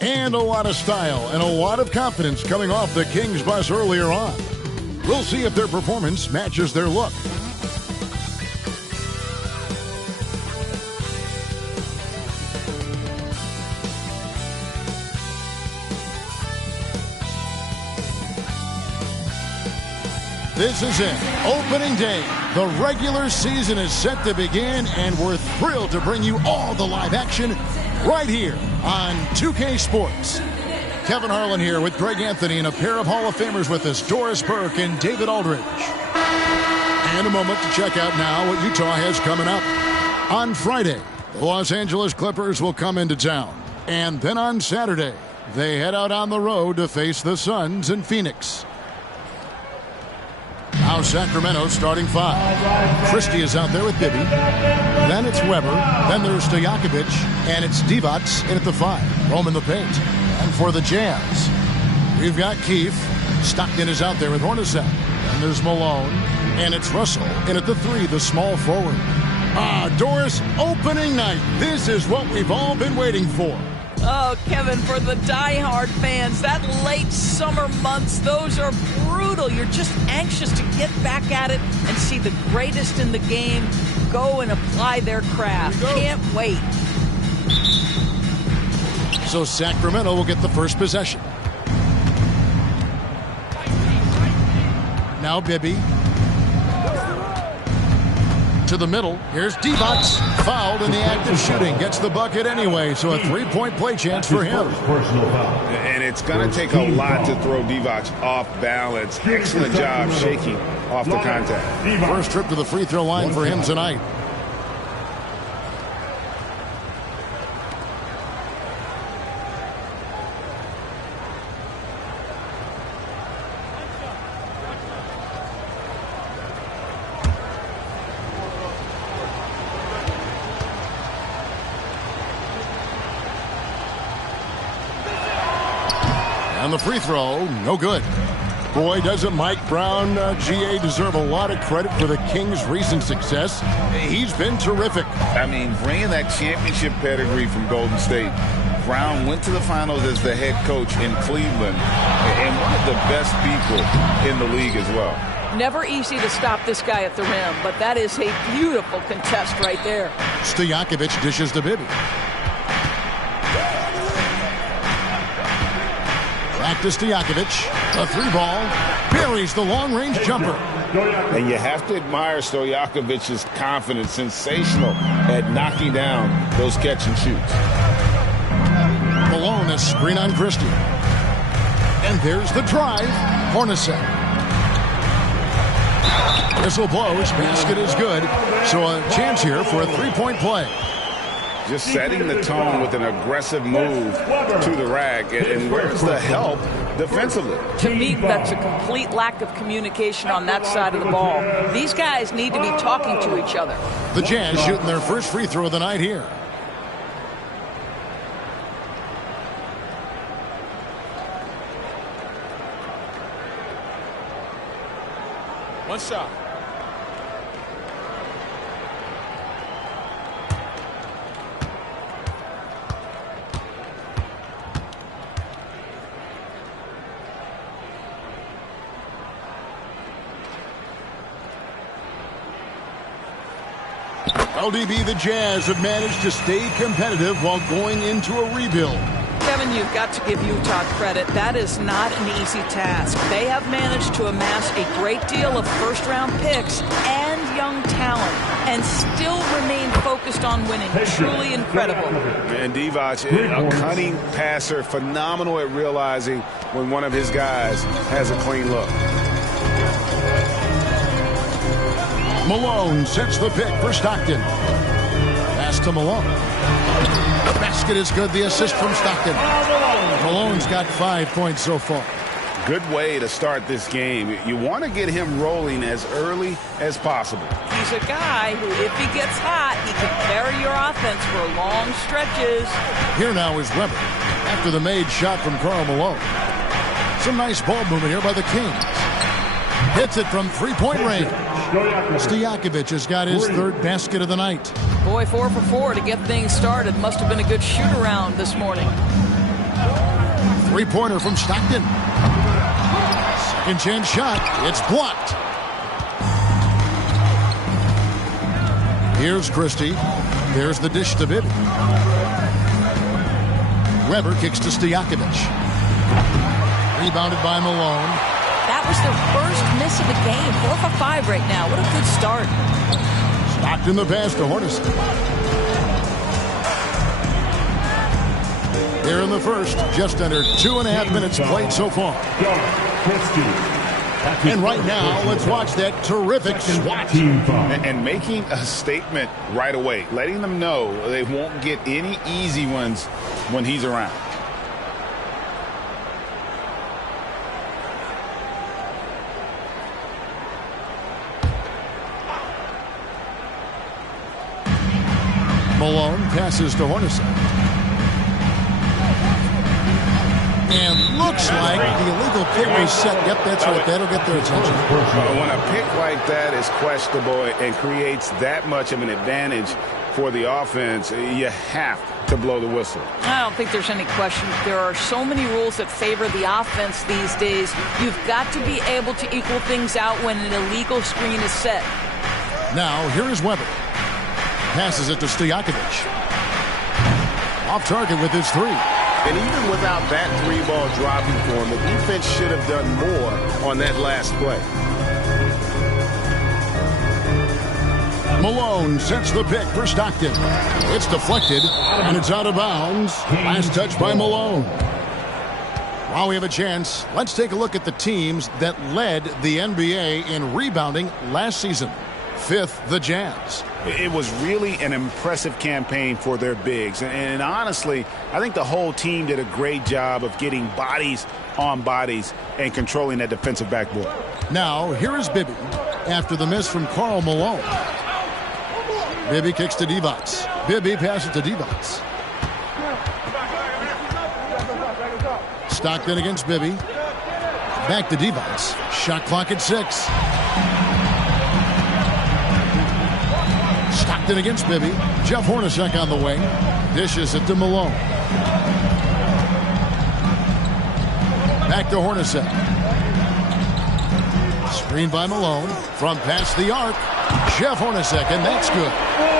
And a lot of style and a lot of confidence coming off the Kings bus earlier on. We'll see if their performance matches their look. This is it. Opening day. The regular season is set to begin, and we're thrilled to bring you all the live action right here on 2K Sports. Kevin Harlan here with Greg Anthony and a pair of Hall of Famers with us, Doris Burke and David Aldridge. And a moment to check out now what Utah has coming up. On Friday, the Los Angeles Clippers will come into town. And then on Saturday, they head out on the road to face the Suns in Phoenix. Now Sacramento starting five. Christie is out there with Bibby. Then it's Weber. Then there's Stojakovic. And it's Divac in at the five. Roman the paint. And for the Jazz, we've got Keefe. Stockton is out there with Hornacek. And there's Malone. And it's Russell in at the three, the small forward. Doris, opening night. This is what we've all been waiting for. Oh, Kevin, for the diehard fans, that late summer months, those are brutal. You're just anxious to get back at it and see the greatest in the game go and apply their craft. Can't wait. So Sacramento will get the first possession. Now Bibby. To the middle. Here's Divac. Fouled in the act of shooting. Gets the bucket anyway, so a three-point play chance for him. And it's going to take a lot to throw Divac off balance. Excellent job shaking off the contact. First trip to the free throw line for him tonight. And the free throw, no good. Boy, doesn't Mike Brown, GA, deserve a lot of credit for the Kings' recent success. He's been terrific. I mean, bringing that championship pedigree from Golden State, Brown went to the finals as the head coach in Cleveland and one of the best people in the league as well. Never easy to stop this guy at the rim, but that is a beautiful contest right there. Stojakovic dishes to Bibby. Back to Stojakovic. A three ball. Buries the long-range jumper. And you have to admire Stojakovic's confidence. Sensational at knocking down those catch and shoots. Malone, a screen on Christie. And there's the drive. Hornacek. Whistle blows. Basket is good. So a chance here for a three-point play. Just setting the tone with an aggressive move to the rack. And where's the help defensively? To me, that's a complete lack of communication on that side of the ball. These guys need to be talking to each other. The Jazz shooting their first free throw of the night here. One shot. LDB, the Jazz have managed to stay competitive while going into a rebuild. Kevin, you've got to give Utah credit. That is not an easy task. They have managed to amass a great deal of first-round picks and young talent and still remain focused on winning. Truly incredible. And Divac, a cunning passer, phenomenal at realizing when one of his guys has a clean look. Malone sets the pick for Stockton. Pass to Malone. The basket is good. The assist from Stockton. Malone's got 5 points so far. Good way to start this game. You want to get him rolling as early as possible. He's a guy who, if he gets hot, he can carry your offense for long stretches. Here now is Weber after the made shot from Karl Malone. Some nice ball movement here by the Kings. Hits it from three-point range. Stojakovic has got his third basket of the night. Boy, 4 for 4 to get things started. Must have been a good shoot-around this morning. Three-pointer from Stockton. Second chance shot. It's blocked. Here's Christie. There's the dish to Bibby. Weber kicks to Stojakovic. Rebounded by Malone. That was their first miss of the game. 4 for 5 right now. What a good start. Stockton the pass to Hornacek. Here in the first, just under 2.5 minutes played so far. And right now, let's watch that terrific swat. And making a statement right away, letting them know they won't get any easy ones when he's around. Malone passes to Hornacek. And looks like the illegal kick was set. Yep, that's right. That'll get their attention. When a pick like that is questionable and creates that much of an advantage for the offense, you have to blow the whistle. I don't think there's any question. There are so many rules that favor the offense these days. You've got to be able to equal things out when an illegal screen is set. Now, here is Weber. Passes it to Stojakovic. Off target with his three. And even without that three-ball dropping for him, the defense should have done more on that last play. Malone sets the pick for Stockton. It's deflected, and it's out of bounds. Last touch by Malone. While we have a chance, let's take a look at the teams that led the NBA in rebounding last season. Fifth, the Jazz. It was really an impressive campaign for their bigs. And honestly, I think the whole team did a great job of getting bodies on bodies and controlling that defensive backboard. Now, here is Bibby after the miss from Karl Malone. Bibby kicks to Divac. Bibby passes to Divac. Stockton against Bibby. Back to Divac. Shot clock at 6. Stockton against Bibby. Jeff Hornacek on the wing. Dishes it to Malone. Back to Hornacek. Screen by Malone. From past the arc. Jeff Hornacek, and that's good.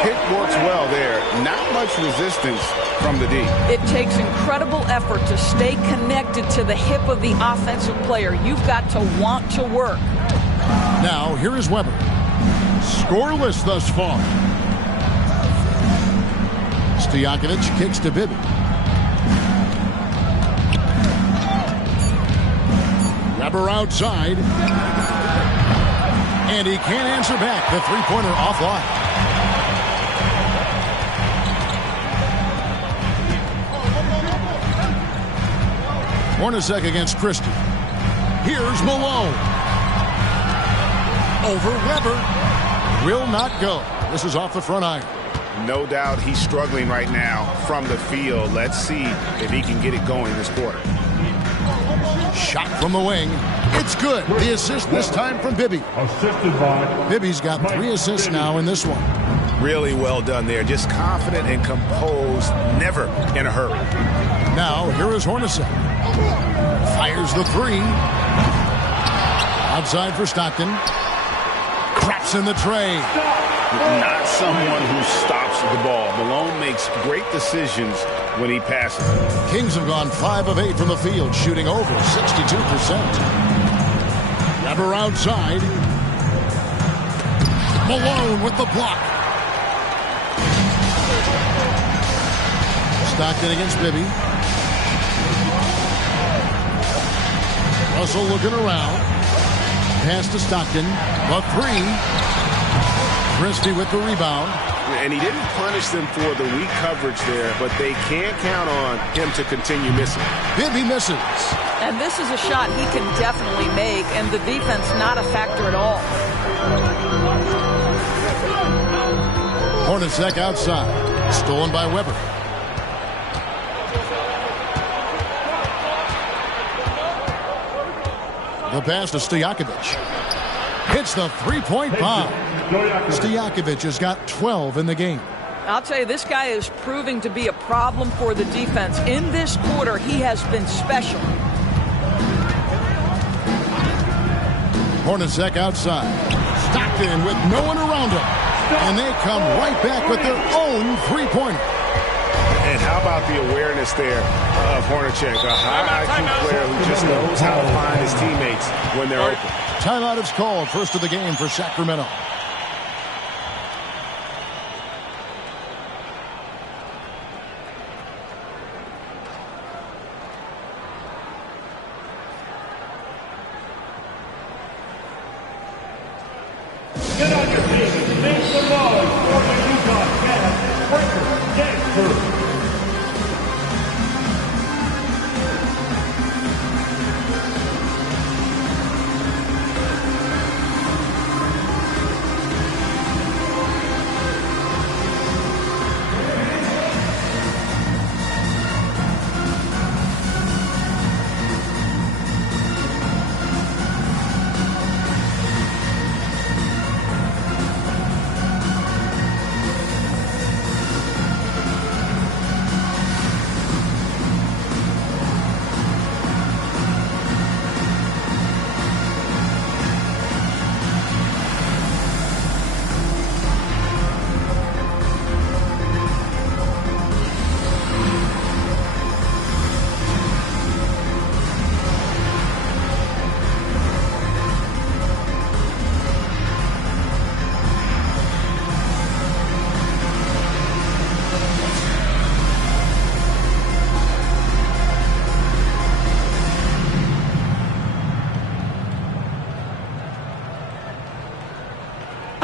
Hit works well there. Not much resistance from the D. It takes incredible effort to stay connected to the hip of the offensive player. You've got to want to work. Now, here is Weber. Scoreless thus far. Stojakovic kicks to Bibby. Weber outside. And he can't answer back. The three-pointer offline. Hornacek against Christie. Here's Malone. Over Weber. Will not go. This is off the front iron. No doubt he's struggling right now from the field. Let's see if he can get it going this quarter. Shot from the wing. It's good. The assist this time from Bibby. Assisted by Bibby's got 3 assists now in this one. Really well done there. Just confident and composed. Never in a hurry. Now, here is Hornacek. Fires the 3. Outside for Stockton. Craps in the tray. Not someone who stops the ball. Malone makes great decisions when he passes. Kings have gone 5 of 8 from the field, shooting over 62%. Weber outside. Malone with the block. Stockton against Bibby. Russell looking around. Pass to Stockton. A 3. Christie with the rebound. And he didn't punish them for the weak coverage there, but they can't count on him to continue missing. Bibby misses. And this is a shot he can definitely make, and the defense not a factor at all. Hornacek outside. Stolen by Weber. The pass to Stojakovic. Hits the three-point bomb. Stojakovic has got 12 in the game. I'll tell you, this guy is proving to be a problem for the defense. In this quarter, he has been special. Hornacek outside. Stockton with no one around him. And they come right back with their own three-pointer. And how about the awareness there of Hornacek, a high IQ player who just knows how to find his teammates when they're open. Timeout is called. First of the game for Sacramento. Get on your feet and make some noise for the Utah Jazz Breaker Dance Crew.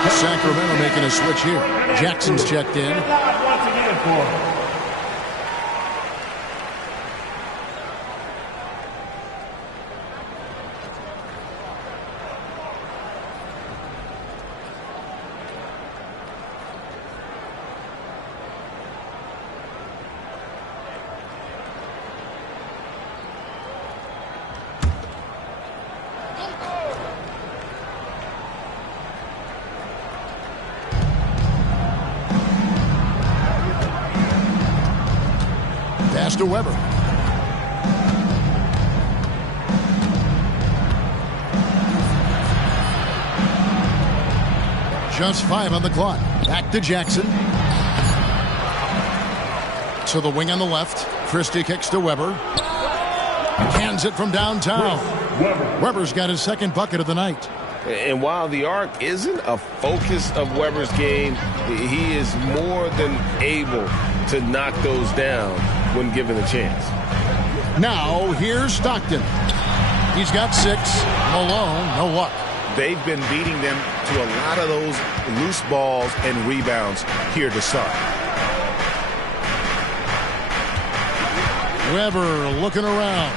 Sacramento making a switch here. Jackson's checked in. Once again for him. Pass to Weber. Just 5 on the clock. Back to Jackson. To the wing on the left. Christie kicks to Weber. Cans it from downtown. Weber's got his second bucket of the night. And while the arc isn't a focus of Weber's game, he is more than able to knock those down when given a chance. Now, here's Stockton. He's got 6. Malone, no luck. They've been beating them to a lot of those loose balls and rebounds here to start. Weber looking around.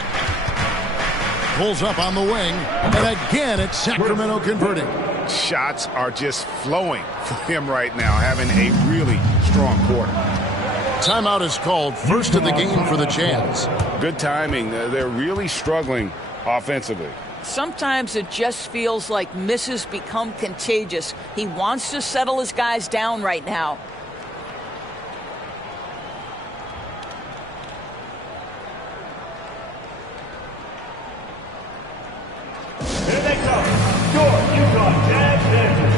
Pulls up on the wing. And again, it's Sacramento converting. Shots are just flowing for him right now, having a really strong quarter. Timeout is called. First of the game for the Jazz. Good timing. They're really struggling offensively. Sometimes it just feels like misses become contagious. He wants to settle his guys down right now. Here they come. Your Utah Jazz Dancers.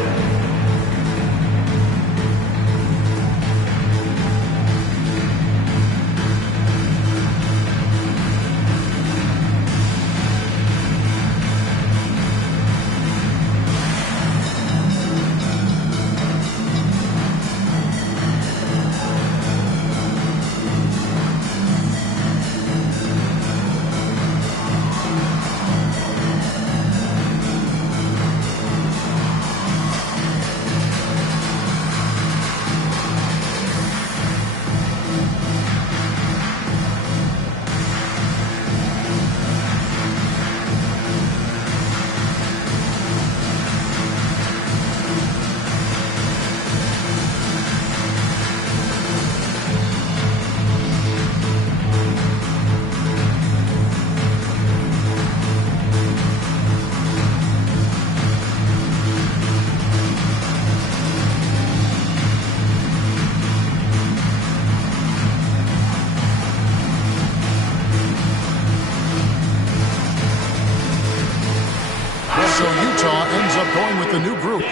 going with the new group.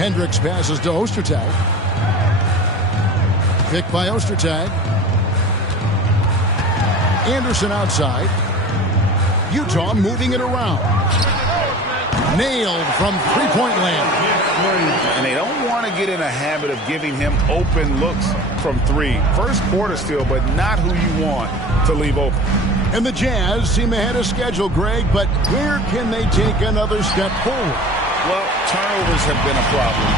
Hendricks passes to Ostertag. Pick by Ostertag. Anderson outside. Utah moving it around. Nailed from three-point land. And they don't want to get in a habit of giving him open looks from three. First quarter still, but not who you want to leave open. And the Jazz seem ahead of schedule, Greg, but where can they take another step forward? Well, turnovers have been a problem.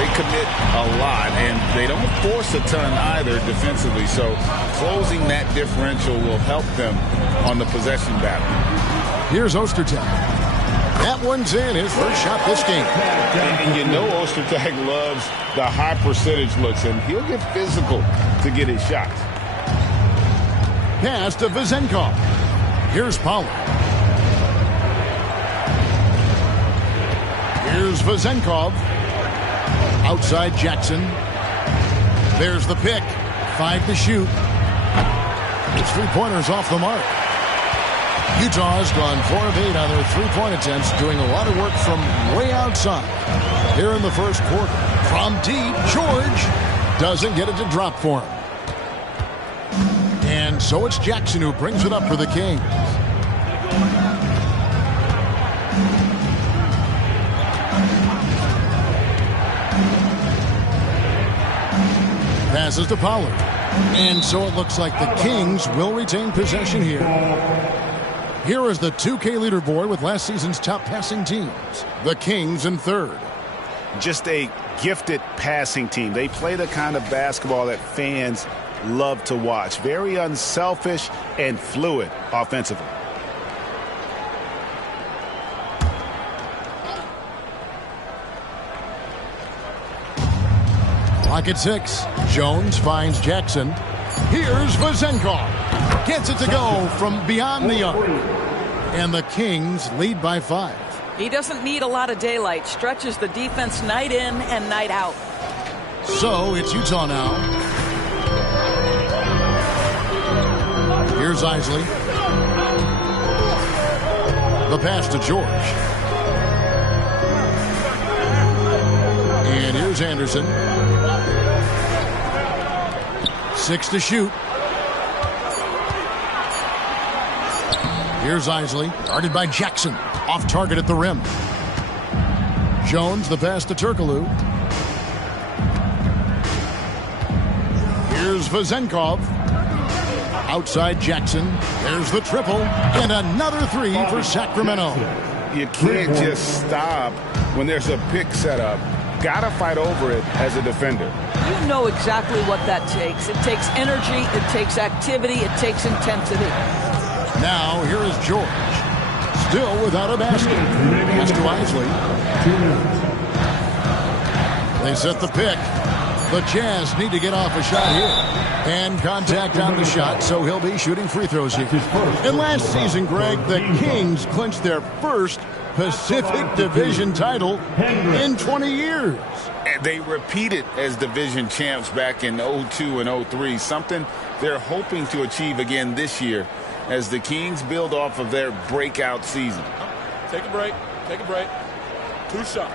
They commit a lot, and they don't force a ton either defensively. So closing that differential will help them on the possession battle. Here's Ostertag. That one's in, his first shot this game. And you know Ostertag loves the high percentage looks, and he'll get physical to get his shots. Pass to Vezenkov. Here's Pollard. Here's Vezenkov. Outside Jackson. There's the pick. 5 to shoot. His three-pointers off the mark. Utah's gone 4 of 8 on their three-point attempts, doing a lot of work from way outside. Here in the first quarter. From deep, George doesn't get it to drop for him. And so it's Jackson who brings it up for the Kings. Passes to Pollard. And so it looks like the Kings will retain possession here. Here is the 2K leaderboard with last season's top passing teams. The Kings in third. Just a gifted passing team. They play the kind of basketball that fans love to watch. Very unselfish and fluid offensively. Clock at 6. Jones finds Jackson. Here's Vezenkov. Gets it to go from beyond the arc. And the Kings lead by 5. He doesn't need a lot of daylight. Stretches the defense night in and night out. So it's Utah now. Here's Isley. The pass to George. And here's Anderson. 6 to shoot. Here's Isley, guarded by Jackson. Off target at the rim. Jones, the pass to Turkoglu. Here's Vezenkov. Outside Jackson. There's the triple. And another 3 for Sacramento. You can't just stop when there's a pick set up. Gotta fight over it as a defender. You know exactly what that takes. It takes energy, it takes activity, it takes intensity. Now here is George. Still without a basket. Pass to Isley. They set the pick. The Jazz need to get off a shot here. And contact on the shot, so he'll be shooting free throws here. And last season, Greg, the Kings clinched their first Pacific Division title in 20 years. And they repeated as division champs back in 02 and 03, something they're hoping to achieve again this year as the Kings build off of their breakout season. Take a break. Take a break. 2 shots.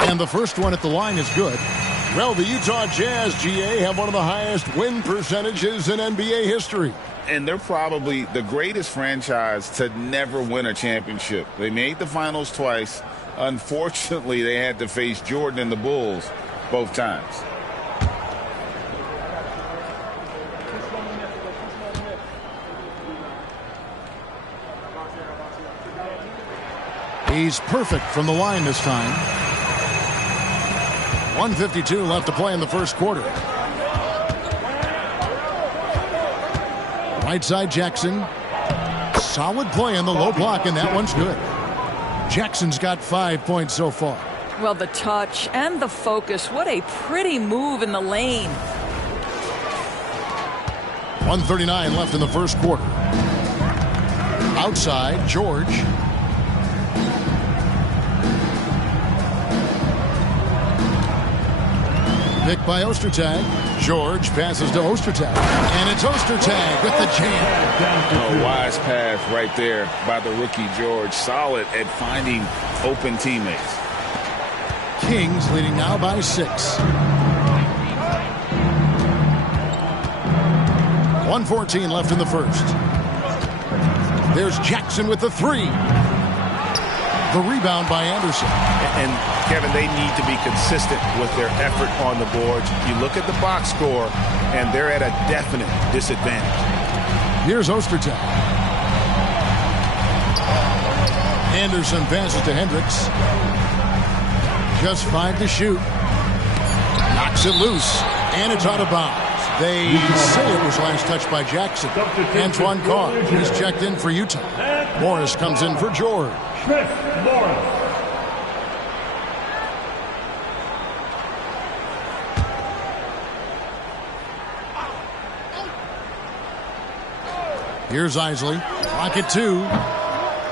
And the first one at the line is good. Well, the Utah Jazz, GA, have one of the highest win percentages in NBA history. And they're probably the greatest franchise to never win a championship. They made the finals twice. Unfortunately, they had to face Jordan and the Bulls both times. He's perfect from the line this time. 1:52 left to play in the first quarter. Right side Jackson. Solid play on the low block, and that one's good. Jackson's got 5 points so far. Well, the touch and the focus. What a pretty move in the lane. 1:39 left in the first quarter. Outside, George. Picked by Ostertag. George passes to Ostertag. And it's Ostertag with the jam. A wise pass right there by the rookie George. Solid at finding open teammates. Kings leading now by 6. 1:14 left in the first. There's Jackson with the 3. The rebound by Anderson. And Kevin, they need to be consistent with their effort on the boards. You look at the box score, and they're at a definite disadvantage. Here's Ostertag. Anderson passes to Hendricks. Just 5 to shoot. Knocks it loose, and it's out of bounds. They say it was last touched by Jackson. Antoine Carr is checked in for Utah. Morris comes in for George. Smith Morris. Here's Isley. Rocket 2.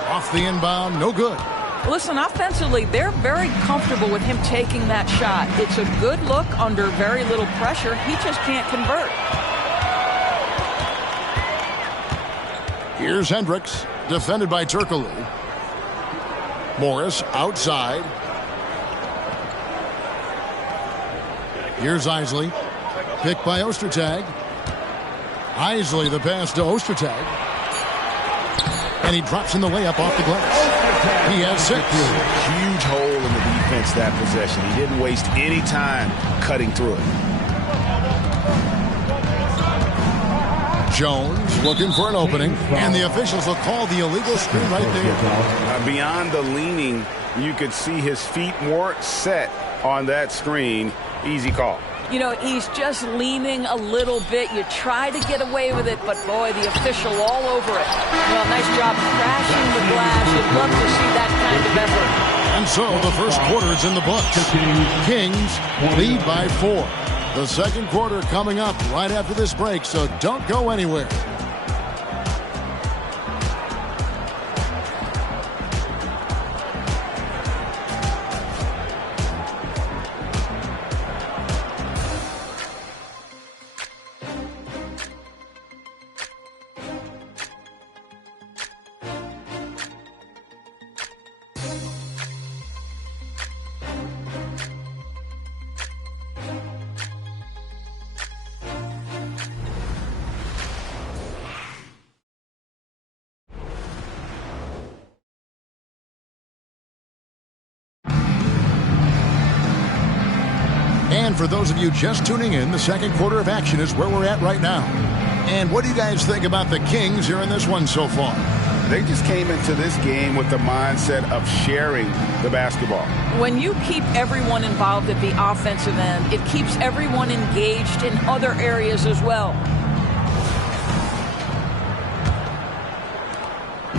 Off the inbound, no good. Listen, offensively, they're very comfortable with him taking that shot. It's a good look under very little pressure. He just can't convert. Here's Hendricks, defended by Turkoglu. Morris outside. Here's Isley, picked by Ostertag. Isley, the pass to Ostertag. And he drops in the layup off the glass. He has 6. Huge hole in the defense that possession. He didn't waste any time cutting through it. Jones looking for an opening, and the officials will call the illegal screen right there. Beyond the leaning, you could see his feet weren't set on that screen. Easy call. You know, he's just leaning a little bit. You try to get away with it, but boy, the official all over it. Well, nice job crashing the glass. You'd love to see that kind of effort. And so the first quarter is in the books. Kings lead by 4. The second quarter coming up right after this break, so don't go anywhere. And for those of you just tuning in, the second quarter of action is where we're at right now. And what do you guys think about the Kings here in this one so far? They just came into this game with the mindset of sharing the basketball. When you keep everyone involved at the offensive end, it keeps everyone engaged in other areas as well.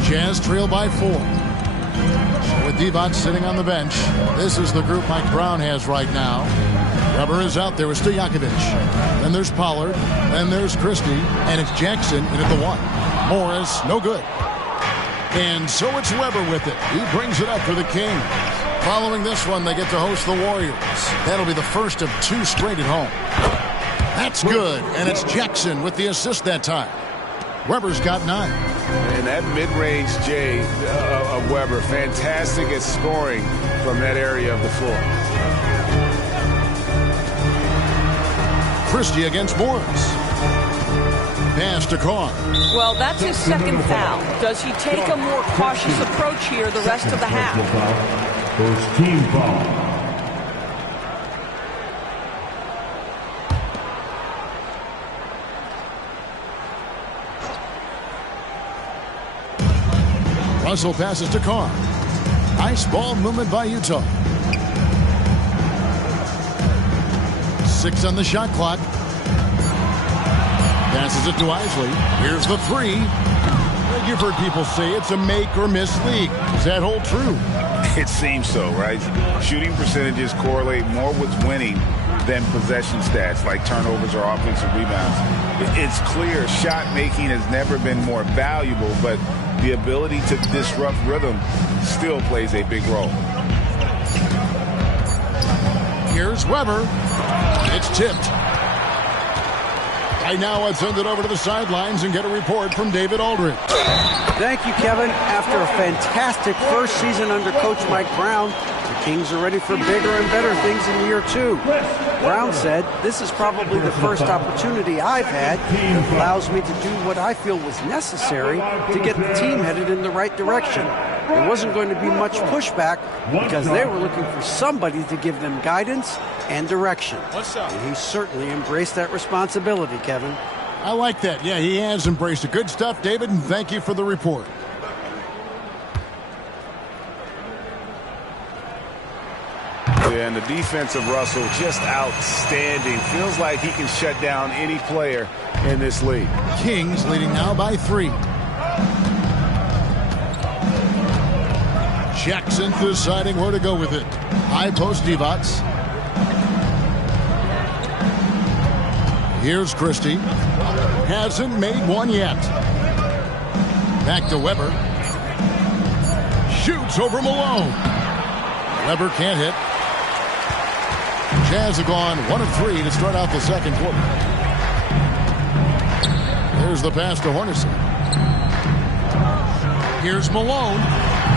Jazz trail by 4. So with Divac sitting on the bench, this is the group Mike Brown has right now. Weber is out there with Stojakovic. Then there's Pollard. Then there's Christie. And it's Jackson in at the 1. Morris, no good. And so it's Weber with it. He brings it up for the Kings. Following this one, they get to host the Warriors. That'll be the first of 2 straight at home. That's good. And it's Jackson with the assist that time. Weber's got 9. And that mid-range J of Weber, fantastic at scoring from that area of the floor. Christie against Morris. Pass to Carr. Well, that's his second foul. Does he take a more cautious approach here the rest of the half? First team foul. Russell passes to Carr. Nice ball movement by Utah. 6 on the shot clock. Passes it to Isley. Here's the three. You've heard people say it's a make or miss league. Does that hold true? It seems so, right? Shooting percentages correlate more with winning than possession stats like turnovers or offensive rebounds. It's clear shot making has never been more valuable, but the ability to disrupt rhythm still plays a big role. Here's Weber. It's tipped. Right now, let's send it over to the sidelines and get a report from David Aldridge. Thank you, Kevin. After a fantastic first season under Coach Mike Brown, the Kings are ready for bigger and better things in year 2. Brown said, "This is probably the first opportunity I've had that allows me to do what I feel was necessary to get the team headed in the right direction. There wasn't going to be much pushback because they were looking for somebody to give them guidance and direction." And he certainly embraced that responsibility, Kevin. I like that. Yeah, he has embraced it. Good stuff, David, and thank you for the report. Yeah, and the defense of Russell just outstanding. Feels like he can shut down any player in this league. Kings leading now by 3. Jackson deciding where to go with it. High post Divac. Here's Christie. Hasn't made one yet. Back to Weber. Shoots over Malone. Weber can't hit. Jazz have gone 1 of 3 to start out the second quarter. Here's the pass to Hornacek. Here's Malone.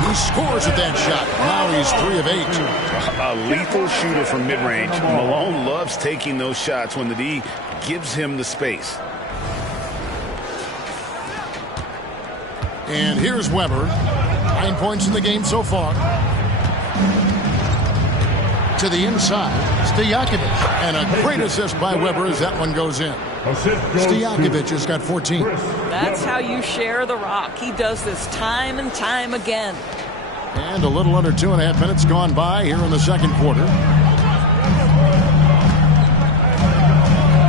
He scores at that shot. Now he's 3 of 8. A lethal shooter from mid-range. Malone loves taking those shots when the D gives him the space. And here's Weber. 9 points in the game so far. To the inside, Stojakovic. And a great assist by Weber as that one goes in. Stojakovic has got 14. That's how you share the rock. He does this time and time again. And a little under 2.5 minutes gone by here in the second quarter.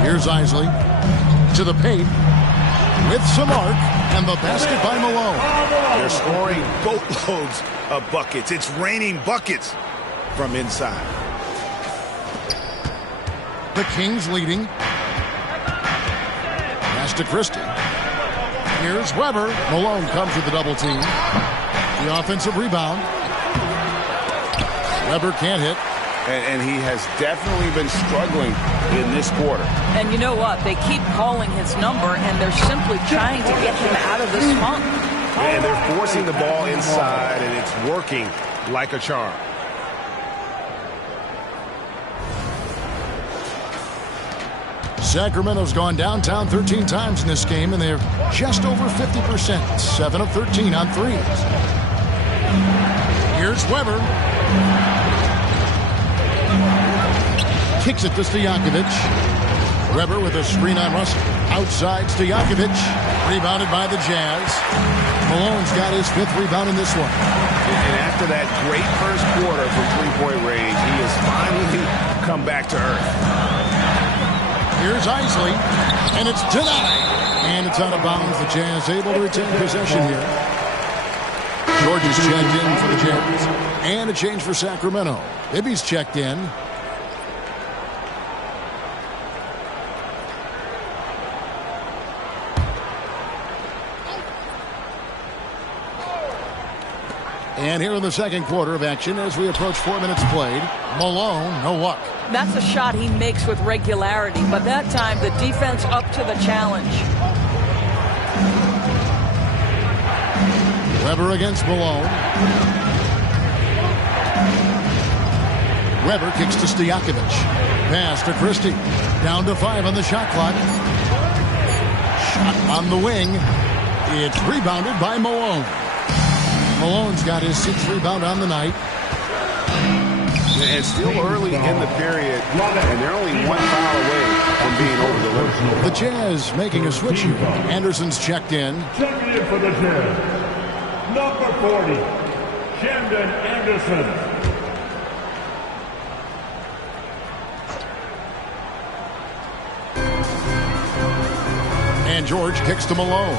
Here's Isley to the paint with some arc, and the basket by Malone. They're scoring boatloads of buckets. It's raining buckets from inside. The Kings leading. Pass to Christie. Here's Weber. Malone comes with the double team. The offensive rebound. Weber can't hit. And he has definitely been struggling in this quarter. And you know what? They keep calling his number, and they're simply trying to get him out of this funk. And they're forcing the ball inside, and it's working like a charm. Sacramento's gone downtown 13 times in this game, and they're just over 50%. 7 of 13 on threes. Here's Weber. Kicks it to Stojakovic. Weber with a screen on Russell. Outside Stojakovic. Rebounded by the Jazz. Malone's got his 5th rebound in this one. And after that great first quarter from three-point range, he has finally come back to earth. Here's Isley. And it's denied. And it's out of bounds. The Jazz able to retain possession here. George is checked in for the Jazz. And a change for Sacramento. Ibby's checked in. And here in the second quarter of action, as we approach 4 minutes played, Malone, no luck. That's a shot he makes with regularity, but that time the defense up to the challenge. Weber against Malone. Weber kicks to Stojakovic. Pass to Christie. Down to 5 on the shot clock. Shot on the wing. It's rebounded by Malone. Malone's got his 6th rebound on the night. And still early in the period, and they're only 1 foul away from being over the limit. The Jazz making a switch here. Anderson's checked in. Checking in for the Jazz, number 40, Shandon Anderson. And And George kicks to Malone.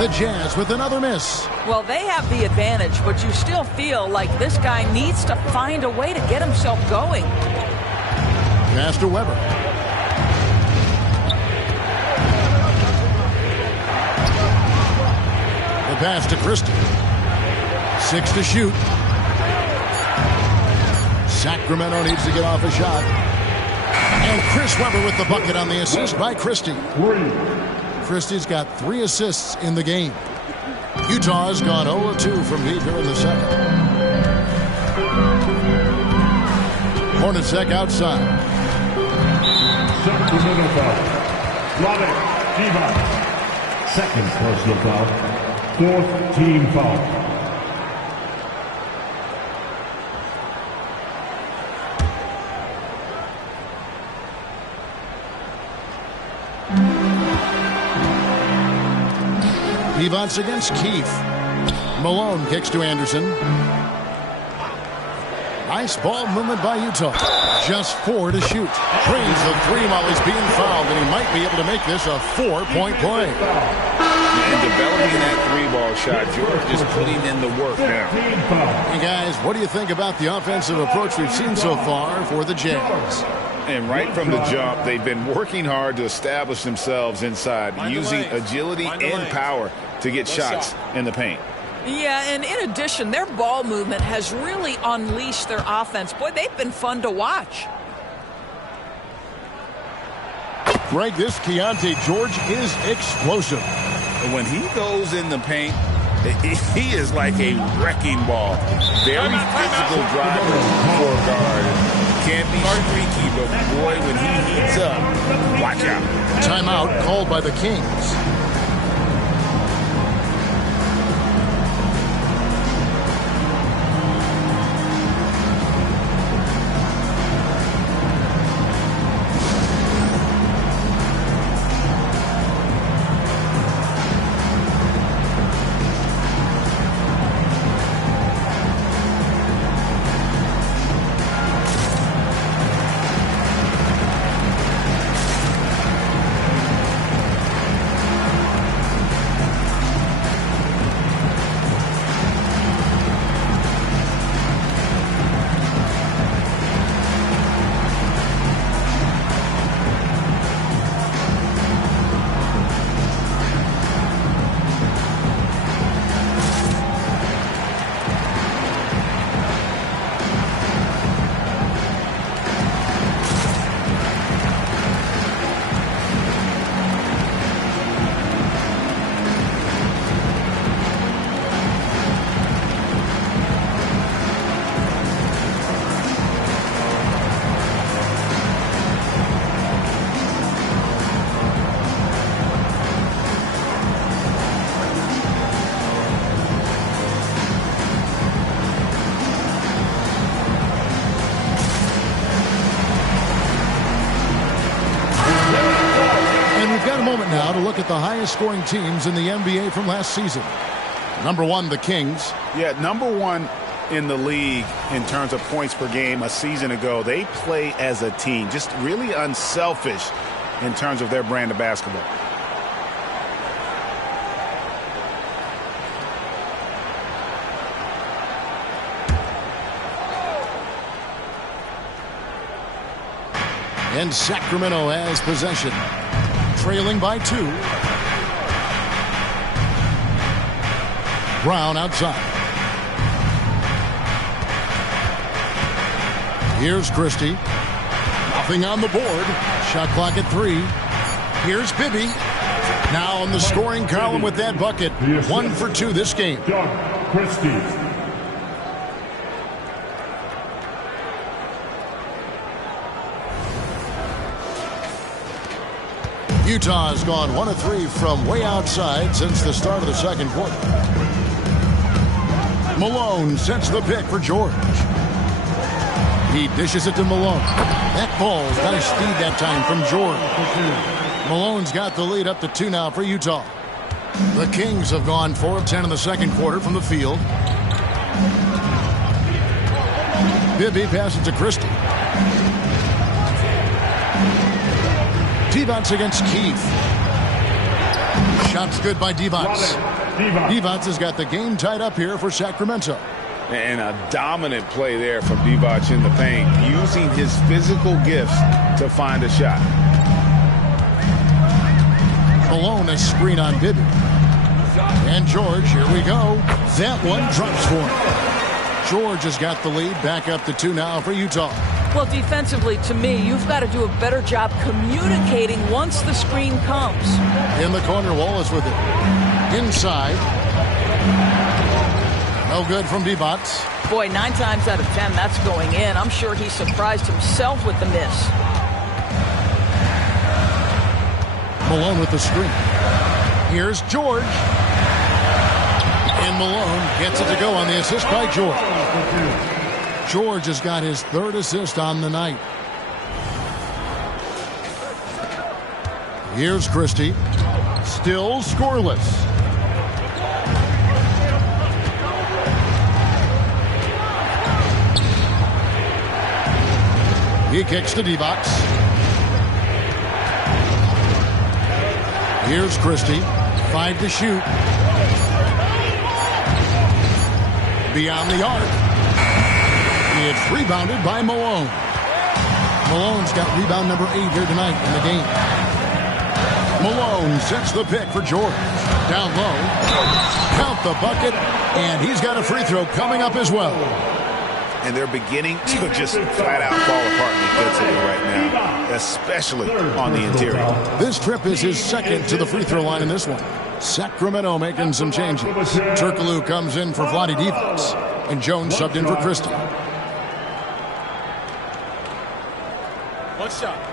The Jazz with another miss. Well, they have the advantage, but you still feel like this guy needs to find a way to get himself going. Pass to Weber. The pass to Christie. 6 to shoot. Sacramento needs to get off a shot. And Chris Webber with the bucket on the assist by Christie. Christie's got 3 assists in the game. Utah's gone 0-2 from deep here in the second. Hornacek outside. Sacramento foul. Vladek Divac. Second personal foul. 4th team foul. Divac against Keith. Malone kicks to Anderson. Nice ball movement by Utah. Just 4 to shoot. Drains the 3 while he's being fouled, and he might be able to make this a 4-point play. And developing that 3-ball shot, George is putting in the work now. Hey guys, what do you think about the offensive approach we've seen so far for the Jazz? And right from the jump, they've been working hard to establish themselves inside, using agility and power to get shots in the paint. Yeah, and in addition, their ball movement has really unleashed their offense. Boy, they've been fun to watch. Greg, this Keontae George is explosive. And when he goes in the paint, he is like a wrecking ball. Very physical driver for a guard. Can't be streaky, but boy, when he heats up, watch out. Timeout called by the Kings. Now to look at the highest scoring teams in the NBA from last season. Number 1, the Kings. Yeah, number 1 in the league in terms of points per game a season ago. They play as a team, just really unselfish in terms of their brand of basketball. And Sacramento has possession. Trailing by 2. Brown outside. Here's Christie. Nothing on the board. Shot clock at 3. Here's Bibby. Now on the scoring column with that bucket. 1 for 2 this game. Doug Christie. Utah has gone 1 of 3 from way outside since the start of the second quarter. Malone sets the pick for George. He dishes it to Malone. That ball's nice speed that time from George. Malone's got the lead up to 2 now for Utah. The Kings have gone 4 of 10 in the second quarter from the field. Bibby passes to Christie. Divac against Keith. Shot's good by Divac. Divac has got the game tied up here for Sacramento. And a dominant play there from Divac in the paint, using his physical gifts to find a shot. Malone a screen on Bibby. And George, here we go. That one drops for him. George has got the lead, back up to 2 now for Utah. Well, defensively, to me, you've got to do a better job communicating once the screen comes. In the corner, Wallace with it. Inside. No good from Divac. Boy, 9 times out of 10, that's going in. I'm sure he surprised himself with the miss. Malone with the screen. Here's George. And Malone gets it to go on the assist by George. George has got his 3rd assist on the night. Here's Christie. Still scoreless. He kicks to Divac. Here's Christie. 5 to shoot. Beyond the arc. It's rebounded by Malone. Malone's got rebound number 8 here tonight in the game. Malone sets the pick for George. Down low. Count the bucket. And he's got a free throw coming up as well. And they're beginning to just flat out fall apart defensively right now, especially on the interior. This trip is his 2nd to the free throw line in this one. Sacramento making some changes. Turkoglu comes in for Vlade Divac, and Jones subbed in for Christie. One shot.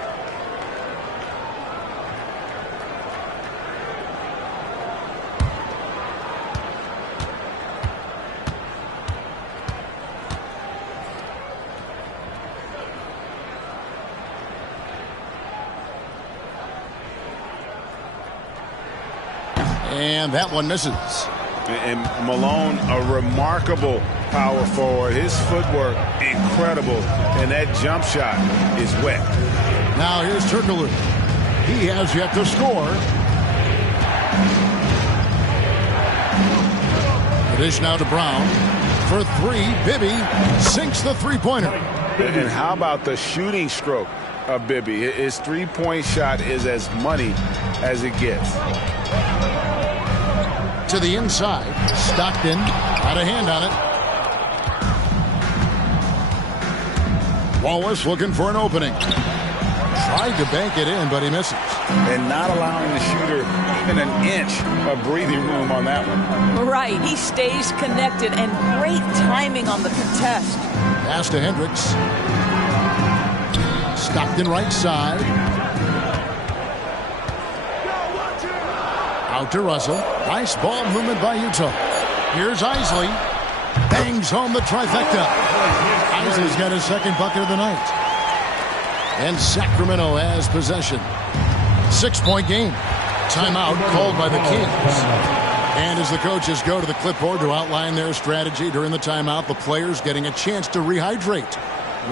And that one misses. And Malone, a remarkable power forward. His footwork, incredible. And that jump shot is wet. Now here's Turkoglu. He has yet to score. The dish now to Brown. For 3, Bibby sinks the three-pointer. And how about the shooting stroke of Bibby? His three-point shot is as money as it gets. To the inside. Stockton had a hand on it. Wallace looking for an opening. Tried to bank it in, but he misses. And not allowing the shooter even an inch of breathing room on that one. Right. He stays connected, and great timing on the contest. Pass to Hendricks. Stockton right side. Out to Russell. Nice ball movement by Utah. Here's Isley. Bangs home the trifecta. Isley's got his 2nd bucket of the night. And Sacramento has possession. 6-point game. Timeout called by the Kings. And as the coaches go to the clipboard to outline their strategy during the timeout, the players getting a chance to rehydrate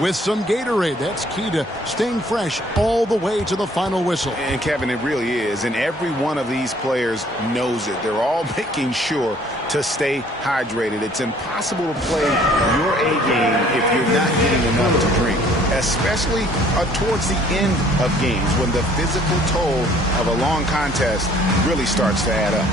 with some Gatorade. That's key to staying fresh all the way to the final whistle. And Kevin, it really is. And every one of these players knows it. They're all making sure to stay hydrated. It's impossible to play your A game if you're not getting enough to drink, especially towards the end of games when the physical toll of a long contest really starts to add up.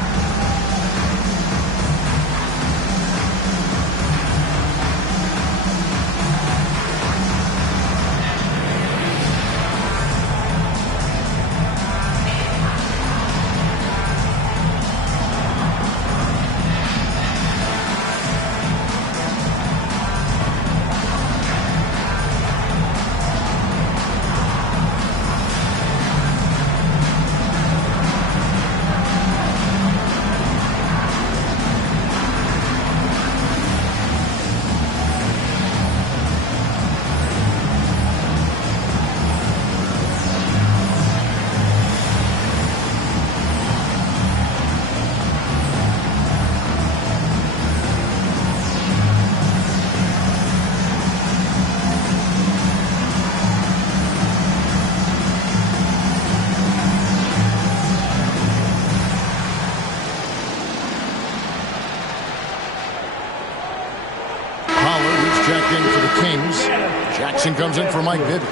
Jackson comes in for Mike Bibby.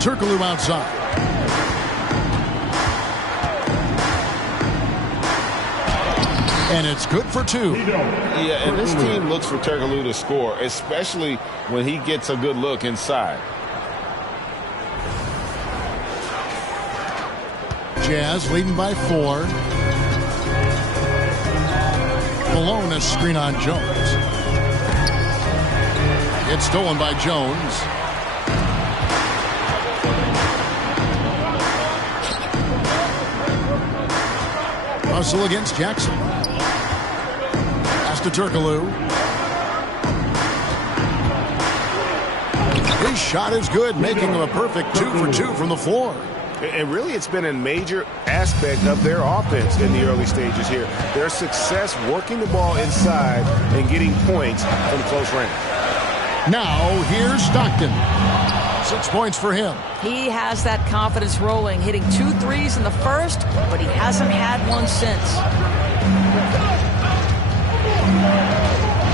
Turkoglu outside. And it's good for 2. Yeah, and this team looks for Turkoglu to score, especially when he gets a good look inside. Jazz leading by 4. Malone a screen on Jones. It's stolen by Jones. Russell against Jackson. Pass to Turkoglu. His shot is good, making him a perfect 2 for 2 from the floor. And really, it's been a major aspect of their offense in the early stages here. Their success working the ball inside and getting points from close range. Now, here's Stockton. 6 points for him. He has that confidence rolling, hitting 2 threes in the first, but he hasn't had one since.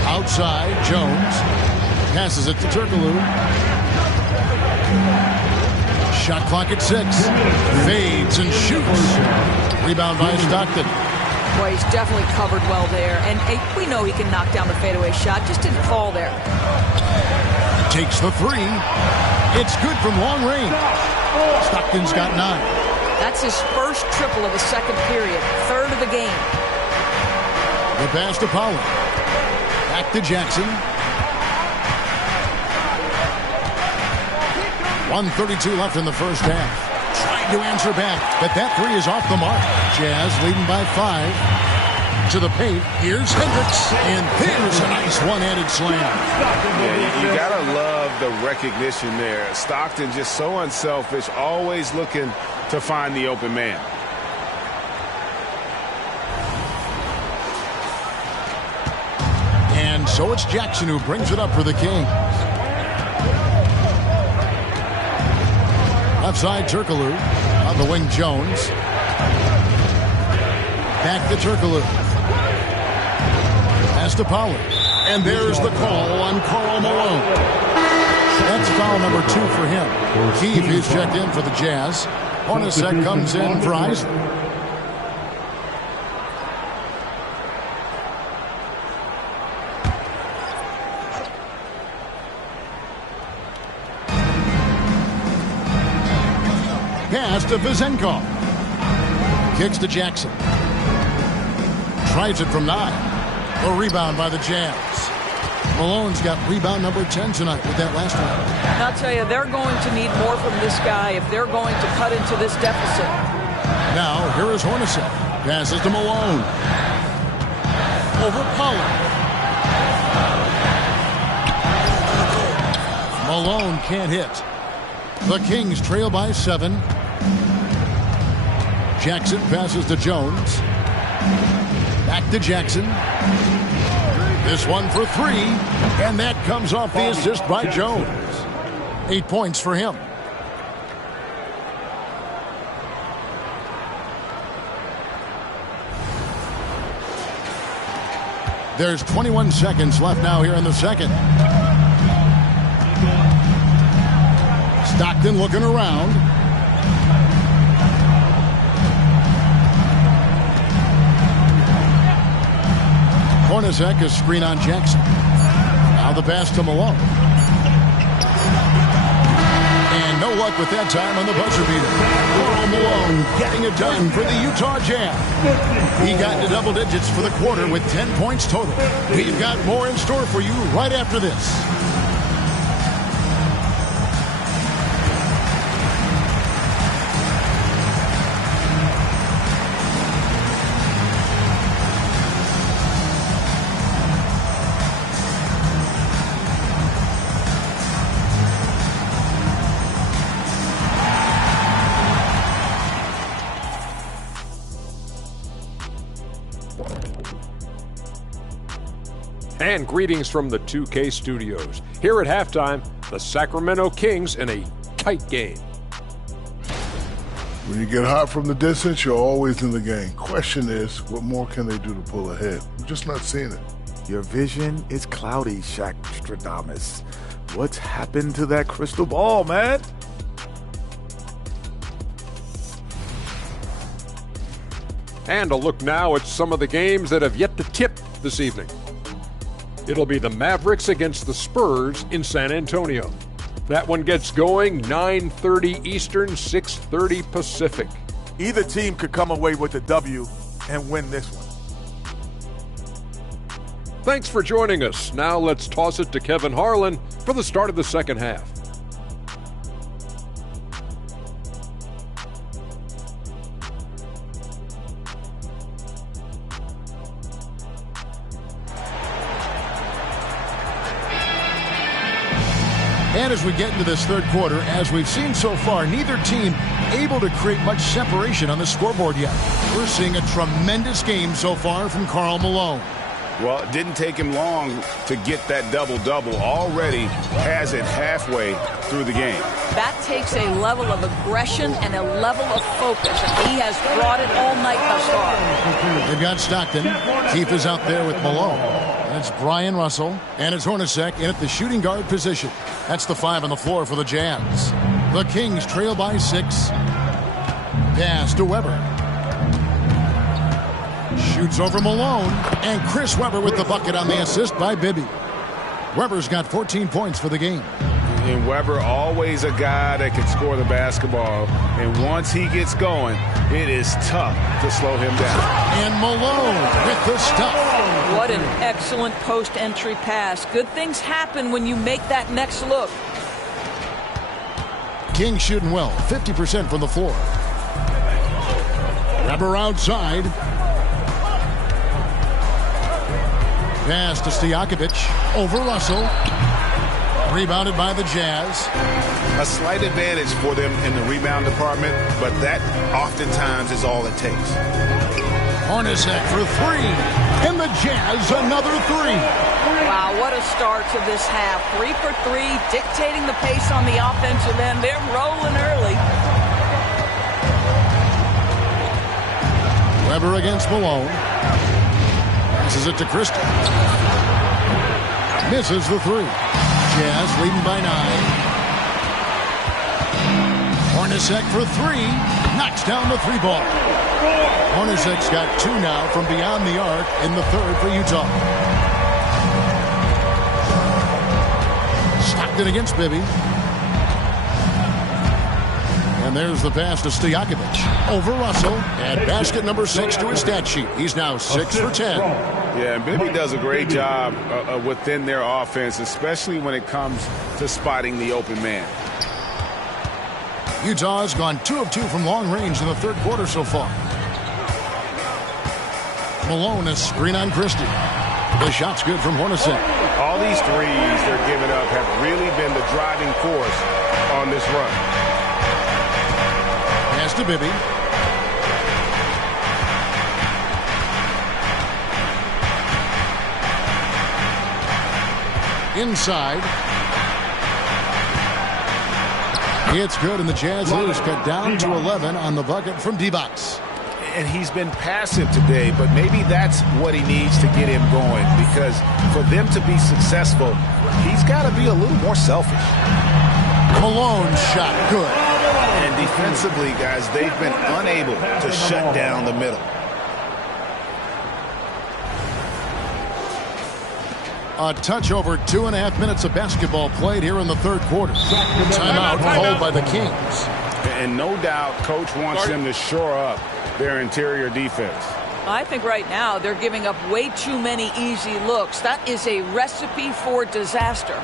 Outside, Jones passes it to Turkoglu. Shot clock at 6. Fades and shoots. Rebound by Stockton. Boy, he's definitely covered well there, and we know he can knock down the fadeaway shot, just didn't fall there. Takes the 3. It's good from long range. Stockton's got 9. That's his first triple of the second period, 3rd of the game. The pass to Pollard. Back to Jackson. 1:32 left in the first half. Trying to answer back, but that 3 is off the mark. Jazz leading by 5. To the paint. Here's Hendricks. And there's a nice one-handed slam. Yeah, you got to love the recognition there. Stockton just so unselfish, always looking to find the open man. And so it's Jackson who brings it up for the Kings. Left side, Turkoglu. On the wing, Jones. Back to Turkoglu. Pass to Pollard. And there's the call on Karl Malone. That's foul number 2 for him. Keefe is checked in for the Jazz. Hornacek comes in for Isaac. Pass to Vezenkov. Kicks to Jackson. Tries it from 9. A rebound by the Jazz. Malone's got rebound number 10 tonight with that last one. And I'll tell you, they're going to need more from this guy if they're going to cut into this deficit. Now, here is Hornacek. Passes to Malone. Over Pollard. Malone can't hit. The Kings trail by 7. Jackson passes to Jones. Back to Jackson. This one for 3. And that comes off the assist by Jones. 8 points for him. There's 21 seconds left now here in the second. Stockton looking around. Hornacek is screen on Jackson. Now the pass to Malone. And no luck with that time on the buzzer beater. Karl Malone getting it done for the Utah Jazz. He got into double digits for the quarter with 10 points total. We've got more in store for you right after this. And greetings from the 2K studios. Here at halftime, the Sacramento Kings in a tight game. When you get hot from the distance, you're always in the game. Question is, what more can they do to pull ahead? I'm just not seeing it. Your vision is cloudy, Shaqstradamus. What's happened to that crystal ball, man? And a look now at some of the games that have yet to tip this evening. It'll be the Mavericks against the Spurs in San Antonio. That one gets going 9:30 Eastern, 6:30 Pacific. Either team could come away with a W and win this one. Thanks for joining us. Now let's toss it to Kevin Harlan for the start of the second half. And as we get into this third quarter, as we've seen so far, neither team able to create much separation on the scoreboard yet. We're seeing a tremendous game so far from Karl Malone. Well, it didn't take him long to get that double-double. Already has it halfway through the game. That takes a level of aggression and a level of focus, and he has brought it all night thus far. They've got Stockton. Keefe is out there with Malone. That's Brian Russell, and it's Hornacek in at the shooting guard position. That's the 5 on the floor for the Jazz. The Kings trail by 6. Pass to Weber. Shoots over Malone, and Chris Webber with the bucket on the assist by Bibby. Weber's got 14 points for the game. And Weber, always a guy that can score the basketball. And once he gets going, it is tough to slow him down. And Malone with the stuff. What an excellent post-entry pass. Good things happen when you make that next look. King shooting well, 50% from the floor. Weber outside. Pass to Stojakovic over Russell. Rebounded by the Jazz. A slight advantage for them in the rebound department, but that oftentimes is all it takes. Hornacek for 3. And the Jazz another 3. Wow, what a start to this half. 3 for 3, dictating the pace on the offensive end. They're rolling early. Weber against Malone. Passes it to Christie. Misses the 3. Jazz leading by 9. Hornacek for 3. Knocks down the 3 ball. Hornacek's got 2 now from beyond the arc in the third for Utah. Stockton against Bibby. And there's the pass to Stojakovic over Russell. And basket number 6 to his stat sheet. He's now 6 for 10. Yeah, and Bibby does a great job within their offense, especially when it comes to spotting the open man. Utah has gone 2 of 2 from long range in the third quarter so far. Malone, a screen on Christie. The shot's good from Hornacek. All these threes they're giving up have really been the driving force on this run. Pass to Bibby. Inside. It's good, and the Jazz lose, cut down to 11 on the bucket from D-Box. And he's been passive today, but maybe that's what he needs to get him going, because for them to be successful, he's got to be a little more selfish. Malone shot good. And defensively, guys, they've been unable to shut down the middle. A touch over 2.5 minutes of basketball played here in the third quarter. Timeout called by the Kings. And no doubt, Coach wants them to shore up their interior defense. I think right now they're giving up way too many easy looks. That is a recipe for disaster.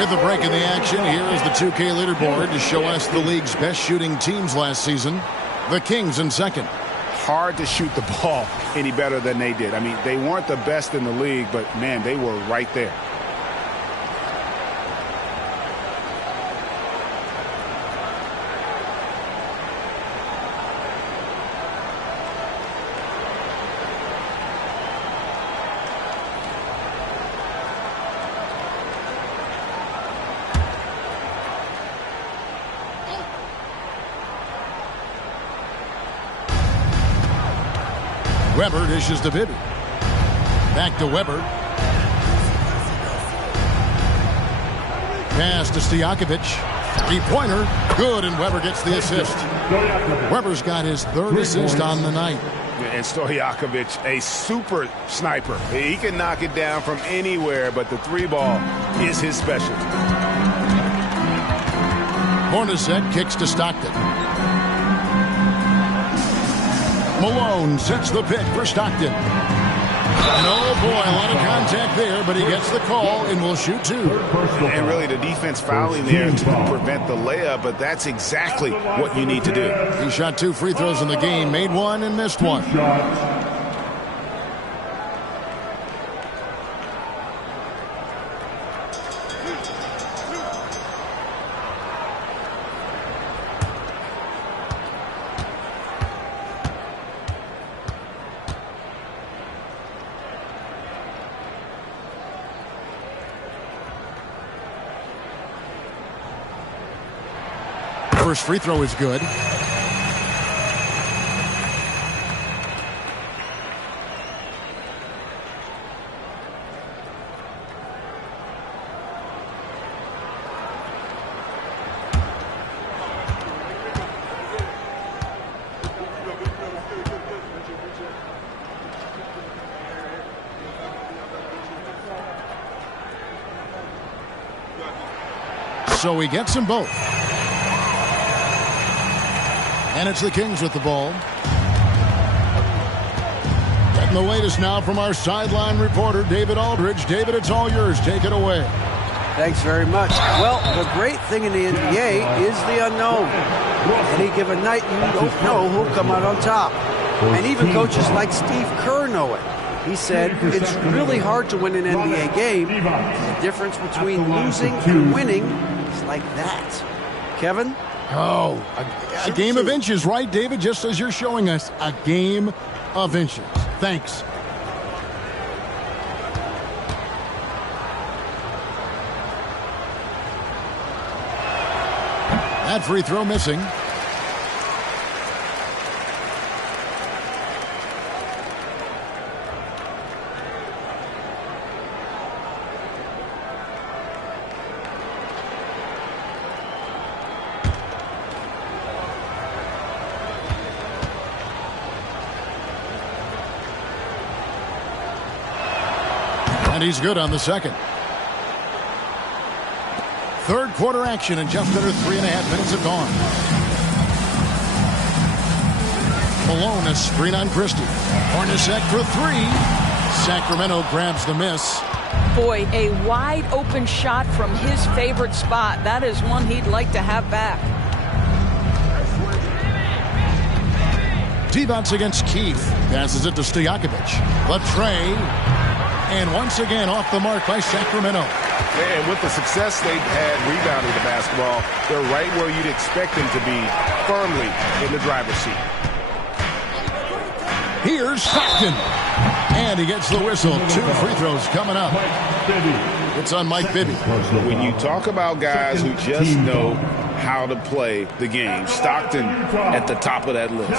With the break in the action, here is the 2K leaderboard to show us the league's best shooting teams last season. The Kings in second. Hard to shoot the ball any better than they did. I mean, they weren't the best in the league, but, man, they were right there. Weber dishes to Bibby. Back to Weber. Pass to Stojakovic. Three-pointer. Good, and Weber gets the assist. Weber's got his third assist on the night. And Stojakovic, a super sniper. He can knock it down from anywhere, but the three ball is his specialty. Hornacek kicks to Stockton. Malone sets the pick for Stockton. No, boy, a lot of contact there, but he gets the call and will shoot two. And really the defense fouling there to prevent the layup, but that's exactly what you need to do. He shot 2 free throws in the game, made one and missed one. First free throw is good. So he gets them both. And it's the Kings with the ball. Getting the latest now from our sideline reporter, David Aldridge. David, it's all yours. Take it away. Thanks very much. Well, the great thing in the NBA is the unknown. Any given night, you don't know who'll come out on top. And even coaches like Steve Kerr know it. He said it's really hard to win an NBA game. The difference between losing and winning is like that. Kevin? Oh, a game of inches, right, David? Just as you're showing us, a game of inches. Thanks. That free throw missing. And he's good on the second. Third quarter action, and just under 3.5 minutes have gone. Malone, a screen on Christie. Hornacek for three. Sacramento grabs the miss. Boy, a wide open shot from his favorite spot. That is one he'd like to have back. Divac against Keith. Passes it to Stojakovic. Latrey. And once again off the mark by Sacramento. And with the success they've had rebounding the basketball, they're right where you'd expect them to be, firmly in the driver's seat. Here's Stockton. And he gets the whistle. 2 free throws coming up. It's on Mike Bibby. When you talk about guys who just know how to play the game, Stockton at the top of that list.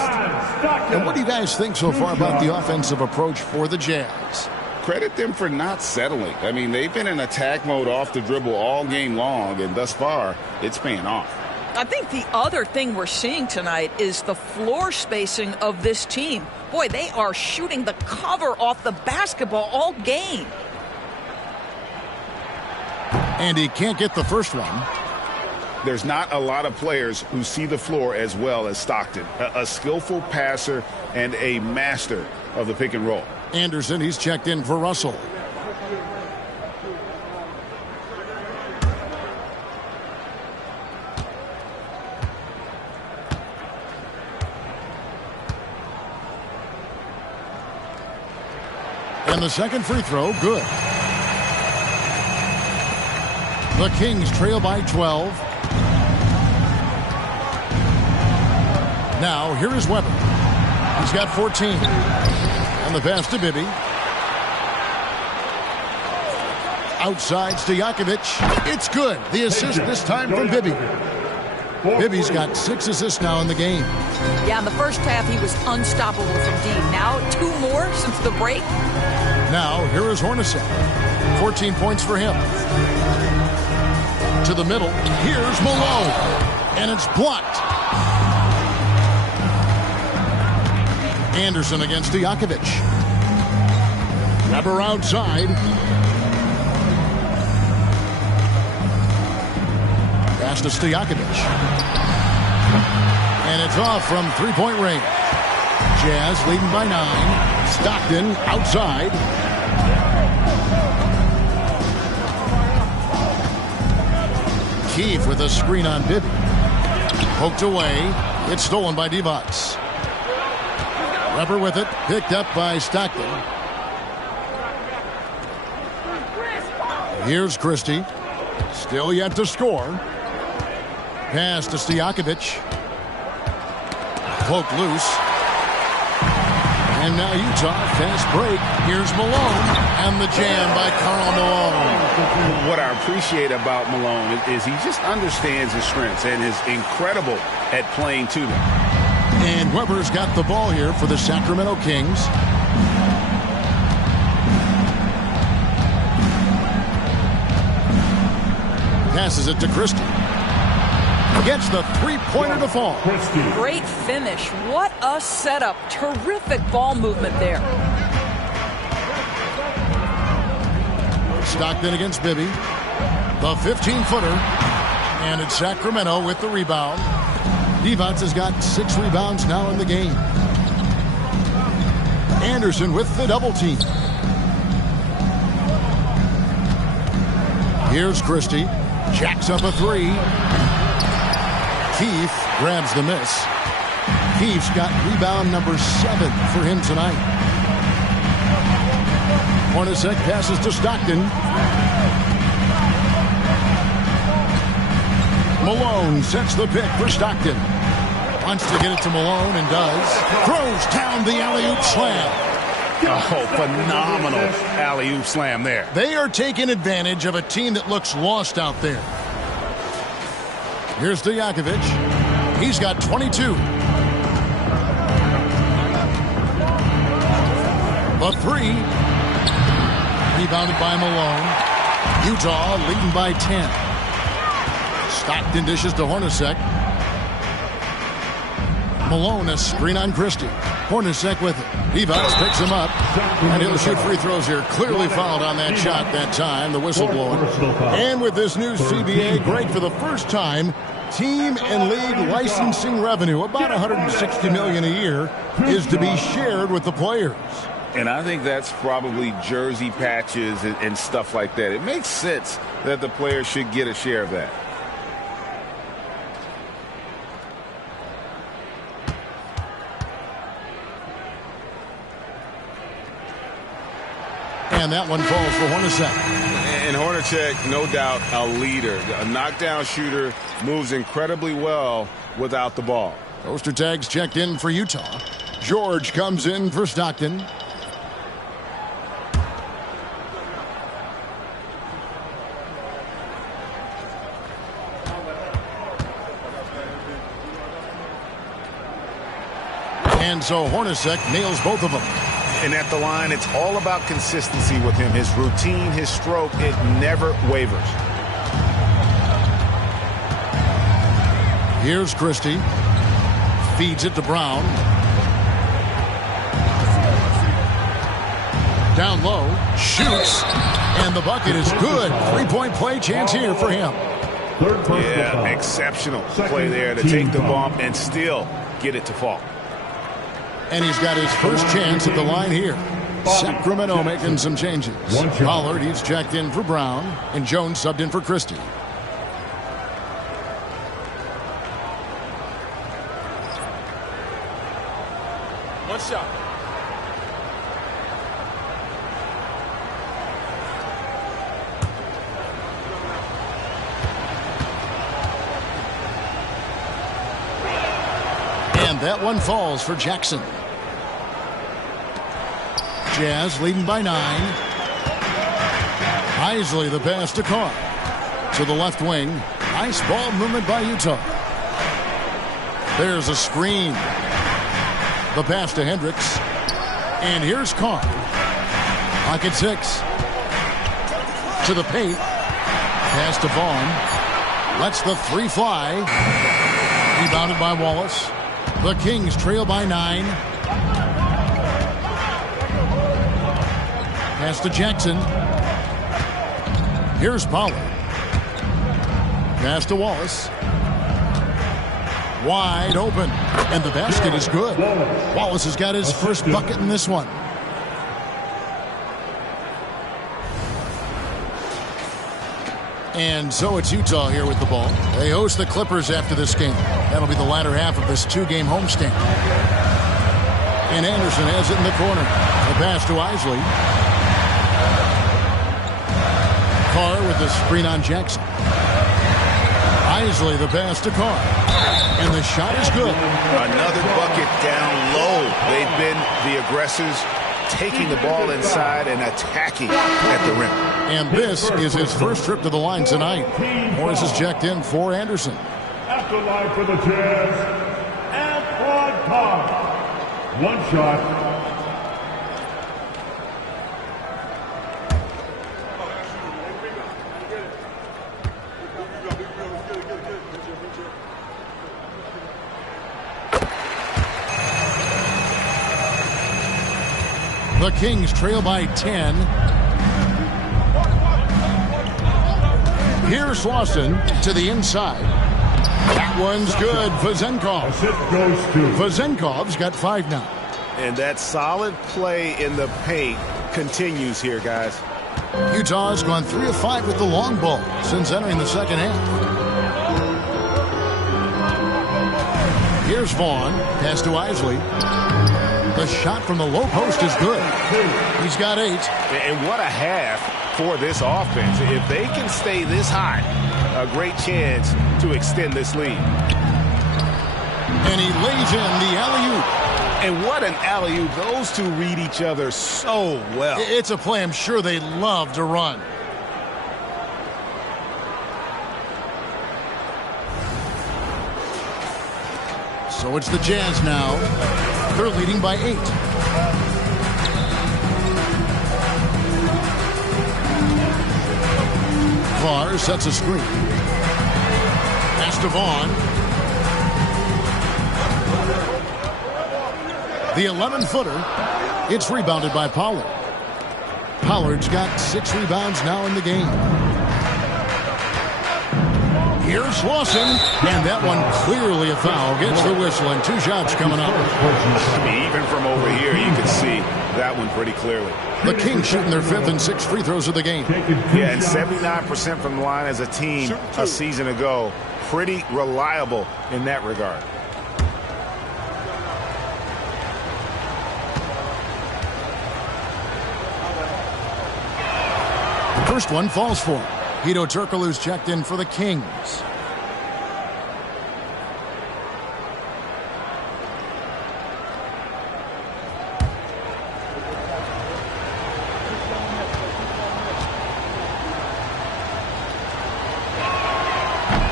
And what do you guys think so far about the offensive approach for the Jazz? Credit them for not settling. I mean, they've been in attack mode off the dribble all game long, and thus far, it's paying off. I think the other thing we're seeing tonight is the floor spacing of this team. Boy, they are shooting the cover off the basketball all game. And he can't get the first one. There's not a lot of players who see the floor as well as Stockton. A skillful passer and a master of the pick and roll. Anderson, he's checked in for Russell. And the second free throw, good. The Kings trail by 12. Now, here is Weber. He's got 14. And the pass to Bibby. Outside Stojakovic. It's good. The assist this time from Bibby. Bibby's got 6 assists now in the game. Yeah, in the first half, he was unstoppable from deep. Now, 2 more since the break. Now, here is Hornacek. 14 points for him. To the middle. Here's Malone. And it's blocked. Anderson against Stojakovic. Weber outside. Pass to Stojakovic. And it's off from three-point range. Jazz leading by 9. Stockton outside. Keefe with a screen on Bibby. Poked away. It's stolen by Divac. Weber with it. Picked up by Stockton. Here's Christie. Still yet to score. Pass to Stojakovic. Cloak loose. And now Utah, fast break. Here's Malone. And the jam by Karl Malone. What I appreciate about Malone is he just understands his strengths and is incredible at playing to them. And Weber's got the ball here for the Sacramento Kings. Passes it to Christie. Gets the three-pointer to fall. Great finish. What a setup. Terrific ball movement there. Stockton against Bibby. The 15-footer. And it's Sacramento with the rebound. Divac has got 6 rebounds now in the game. Anderson with the double team. Here's Christie. Jacks up a 3. Keefe grabs the miss. Keefe's got rebound number 7 for him tonight. Hornacek passes to Stockton. Malone sets the pick for Stockton. Wants to get it to Malone and does. Throws down the alley-oop slam. Oh, phenomenal alley-oop slam there. They are taking advantage of a team that looks lost out there. Here's Stojakovic. He's got 22. The 3. Rebounded by Malone. Utah leading by 10. Stockton dishes to Hornacek. Malone a screen on Christie. Hornacek with it. Divac picks him up. And he'll shoot free throws here. Clearly fouled on that shot that time. The whistle blowing. And with this new CBA, Greg, for the first time, team and league licensing revenue, about $160 million a year, is to be shared with the players. And I think that's probably jersey patches and stuff like that. It makes sense that the players should get a share of that. And that one falls for Hornacek. And Hornacek, no doubt, a leader. A knockdown shooter, moves incredibly well without the ball. Poster tags checked in for Utah. George comes in for Stockton. And so Hornacek nails both of them. And at the line, it's all about consistency with him. His routine, his stroke, it never wavers. Here's Christie. Feeds it to Brown. Down low. Shoots. And the bucket is good. Three-point play chance here for him. Yeah, exceptional play there to take the bump and still get it to fall. And he's got his first chance at the line here. Sacramento making some changes. Pollard, he's checked in for Brown. And Jones subbed in for Christie. One shot. And that one falls for Jackson. Jazz leading by 9. Isley the pass to Carr. To the left wing. Nice ball movement by Utah. There's a screen. The pass to Hendricks. And here's Carr. Pocket 6. To the paint. Pass to Vaughn. Lets the 3 fly. Rebounded by Wallace. The Kings trail by 9. Pass to Jackson. Here's Pollard. Pass to Wallace. Wide open. And the basket is good. Wallace has got his first bucket in this one. And so it's Utah here with the ball. They host the Clippers after this game. That'll be the latter half of this 2-game homestand. And Anderson has it in the corner. The pass to Isley. Carr with the screen on Jackson. Isley the pass to Carr. And the shot is good. Another bucket down low. They've been the aggressors, taking the ball inside and attacking at the rim. And this is his first trip to the line tonight. Morris is checked in for Anderson. At the line for the Jazz, Antoine Carr. One shot. The Kings trail by 10. Here's Lawson to the inside. That one's good. Vezenkov. Vezenkov's got 5 now. And that solid play in the paint continues here, guys. Utah's gone 3 of 5 with the long ball since entering the second half. Here's Vaughn. Pass to Isley. The shot from the low post is good. He's got 8. And what a half for this offense. If they can stay this hot, a great chance to extend this lead. And he lays in the alley-oop. And what an alley-oop. Those two read each other so well. It's a play I'm sure they love to run. So it's the Jazz now. They're leading by 8. Carr sets a screen. Pass to Vaughn. The 11-footer. It's rebounded by Pollard. Pollard's got 6 rebounds now in the game. Here's Lawson, and that one clearly a foul. Gets the whistle, and 2 shots coming up. Even from over here, you can see that one pretty clearly. The Kings shooting their 5th and 6th free throws of the game. Yeah, and 79% from the line as a team a season ago. Pretty reliable in that regard. The first one falls for him. Hedo Turkoglu's checked in for the Kings.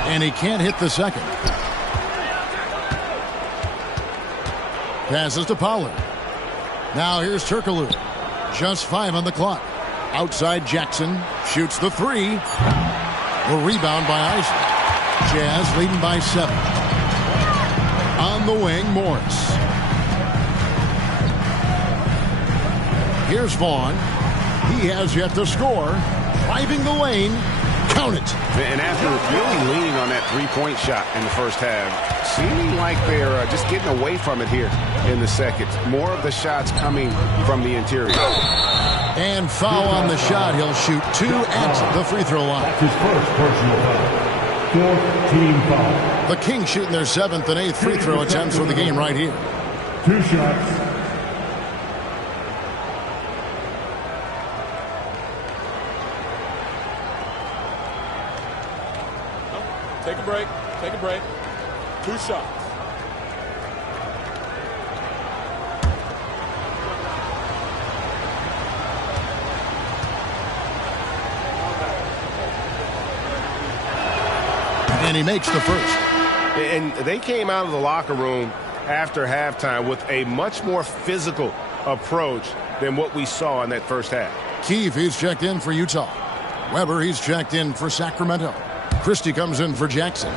And he can't hit the second. Passes to Pollard. Now here's Turkoglu. Just 5 on the clock. Outside Jackson. Shoots the 3. The rebound by Isley. Jazz leading by 7. On the wing, Morris. Here's Vaughn. He has yet to score. Driving the lane. Count it. And after really leaning on that 3-point shot in the first half, seeming like they're just getting away from it here in the second. More of the shots coming from the interior. And foul on the shot. He'll shoot 2 at the free throw line. That's his first personal foul. 4th team foul. The Kings shooting their 7th and 8th free throw attempts for the game right here. 2 shots. Take a break. Take a break. 2 shots. And he makes the first. And they came out of the locker room after halftime with a much more physical approach than what we saw in that first half. Keefe, he's checked in for Utah. Weber, he's checked in for Sacramento. Christie comes in for Jackson.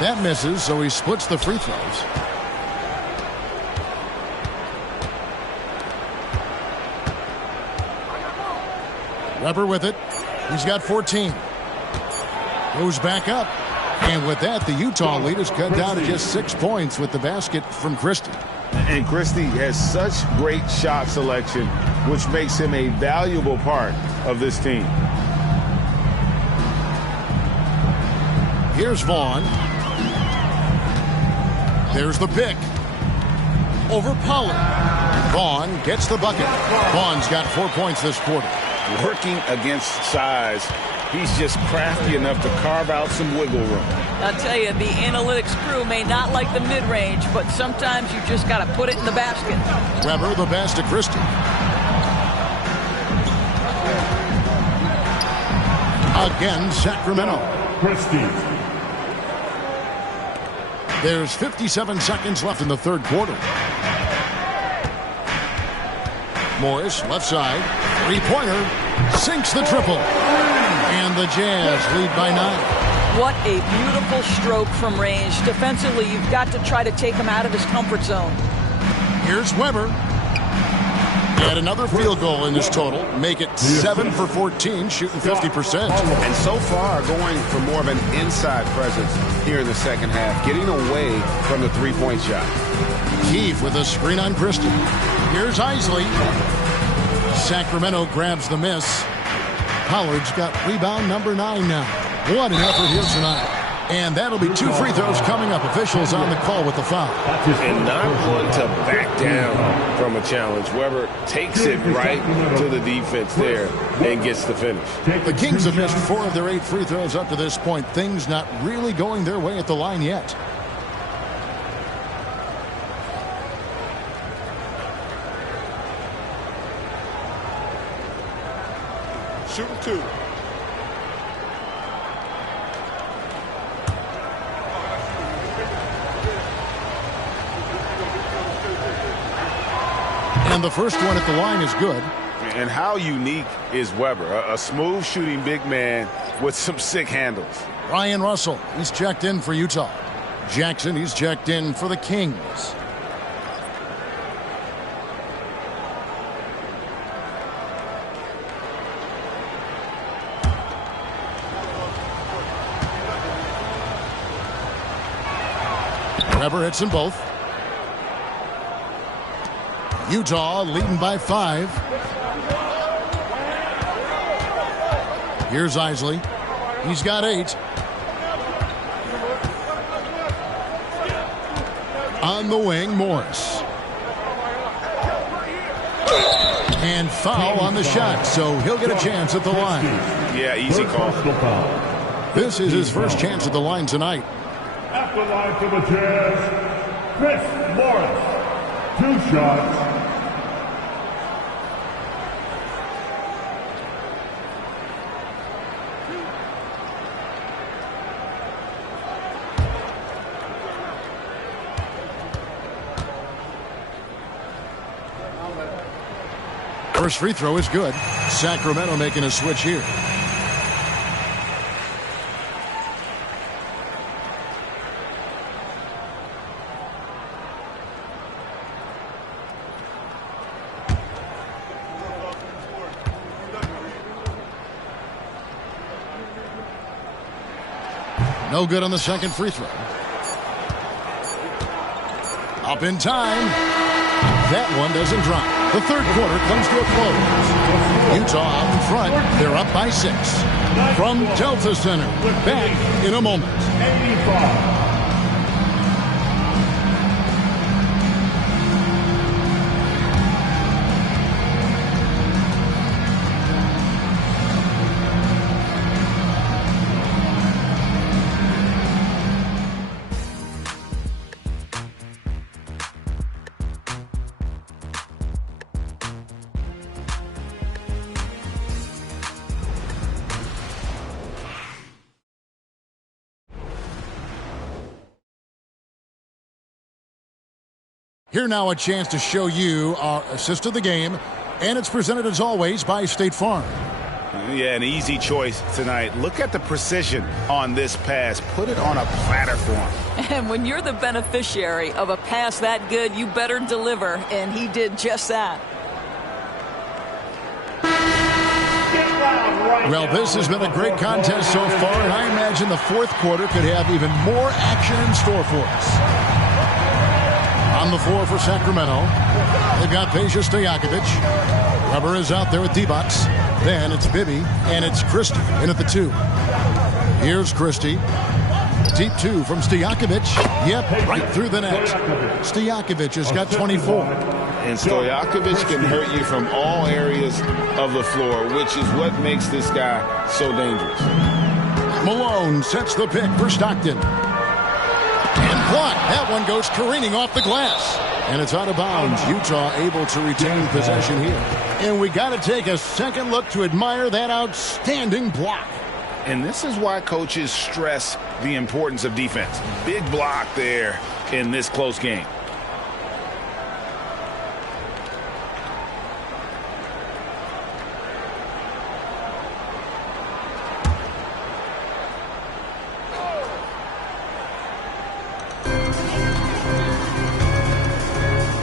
That misses, so he splits the free throws. Weber with it. He's got 14. Goes back up. And with that, the Utah lead is cut down to just 6 points with the basket from Christie. And Christie has such great shot selection, which makes him a valuable part of this team. Here's Vaughn. There's the pick. Over Pollard. Vaughn gets the bucket. Vaughn's got 4 points this quarter. Working against size, he's just crafty enough to carve out some wiggle room. I'll tell you, the analytics crew may not like the mid-range, but sometimes you just got to put it in the basket. Weber the pass to Christie. Again, Sacramento. Christie. There's 57 seconds left in the third quarter. Morris, left side, three-pointer, sinks the triple. And the Jazz lead by 9. What a beautiful stroke from range. Defensively, you've got to try to take him out of his comfort zone. Here's Weber. Add another field goal in this total. Make it 7 for 14, shooting 50%. And so far, going for more of an inside presence here in the second half, getting away from the three-point shot. Keefe with a screen on Christie. Here's Isley. Sacramento grabs the miss. Pollard's got rebound number 9 now. What an effort here tonight. And that'll be 2 free throws coming up. Officials on the call with the foul. And not one to back down from a challenge. Weber takes it right to the defense there and gets the finish. The Kings have missed 4 of their 8 free throws up to this point. Things not really going their way at the line yet. Shooting 2. And the first one at the line is good. And how unique is Weber? A smooth shooting big man with some sick handles. Ryan Russell, he's checked in for Utah. Jackson, he's checked in for the Kings. Weber hits them both. Utah leading by 5. Here's Isley. He's got 8. On the wing, Morris. And foul on the shot, so he'll get a chance at the line. Yeah, easy call. This is his first chance at the line tonight. At the line for the Jazz, Chris Morris. 2 shots. First free throw is good. Sacramento making a switch here. No good on the second free throw. Up in time. That one doesn't drop. The third quarter comes to a close. Utah out in front. They're up by 6. From Delta Center. Back in a moment. 85. Here now a chance to show you our assist of the game, and it's presented as always by State Farm. Yeah, an easy choice tonight. Look at the precision on this pass. Put it on a platter for him. And when you're the beneficiary of a pass that good, you better deliver, and he did just that. Well, this has been a great contest so far, and I imagine the fourth quarter could have even more action in store for us. On the floor for Sacramento, they've got Peja Stojakovic. Weber is out there with Divac. Then it's Bibby, and it's Christie in at the 2. Here's Christie. Deep 2 from Stojakovic. Yep, right through the net. Stojakovic has got 24. And Stojakovic can hurt you from all areas of the floor, which is what makes this guy so dangerous. Malone sets the pick for Stockton. And blocked. That one goes careening off the glass. And it's out of bounds. Utah able to retain possession here. And we got to take a second look to admire that outstanding block. And this is why coaches stress the importance of defense. Big block there in this close game.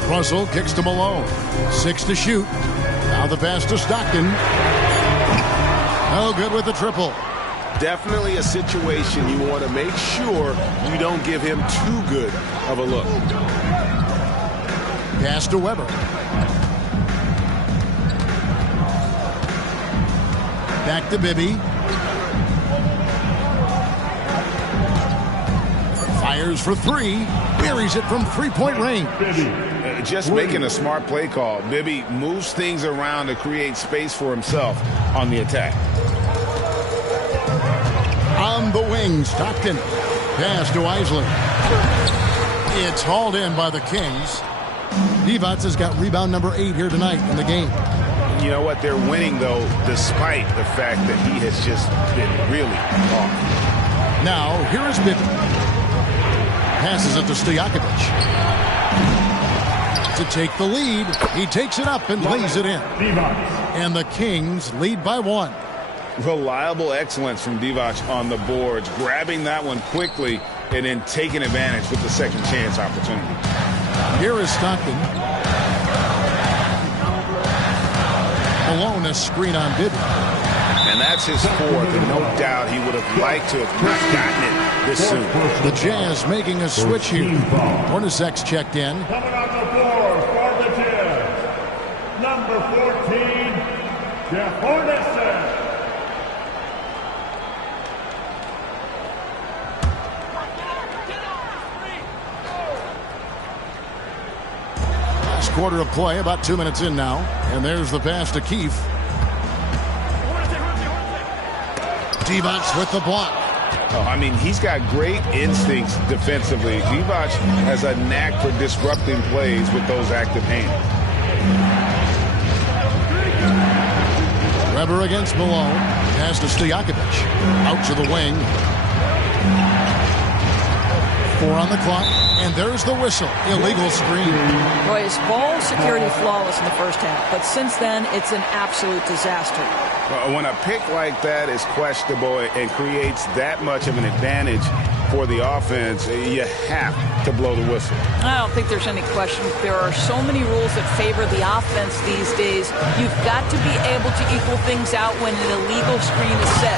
Russell kicks to Malone. 6 to shoot. Now the pass to Stockton. Oh, good with the triple. Definitely a situation you want to make sure you don't give him too good of a look. Pass to Weber. Back to Bibby. Fires for 3. Buries it from three-point range. Just making a smart play call. Bibby moves things around to create space for himself on the attack. On the wing, Stockton. Pass to Isley. It's hauled in by the Kings. Divac has got rebound number 8 here tonight in the game. You know what? They're winning, though, despite the fact that he has just been really off. Now, here is Bibby. Passes it to Stojakovic. To take the lead, he takes it up and lays it in. And the Kings lead by 1. Reliable excellence from Divac on the boards, grabbing that one quickly and then taking advantage with the second chance opportunity. Here is Stockton. Malone, a screen on Bibby. And that's his 4th, and no doubt he would have liked to have not gotten it this soon. The Jazz making a switch here. Hornacek's checked in. Coming on the board for the Jazz, number 14, Jeff Hornacek. Last quarter of play, about 2 minutes in now. And there's the pass to Keefe. Divac with the block. Oh, I mean, he's got great instincts defensively. Divac has a knack for disrupting plays with those active hands. Weber against Malone. Pass to Stojakovic. Out to the wing. 4 on the clock. And there's the whistle. Illegal screen. Roy's ball security flawless in the first half, but since then, it's an absolute disaster. When a pick like that is questionable and creates that much of an advantage for the offense, you have to blow the whistle. I don't think there's any question. There are so many rules that favor the offense these days. You've got to be able to equal things out when an illegal screen is set.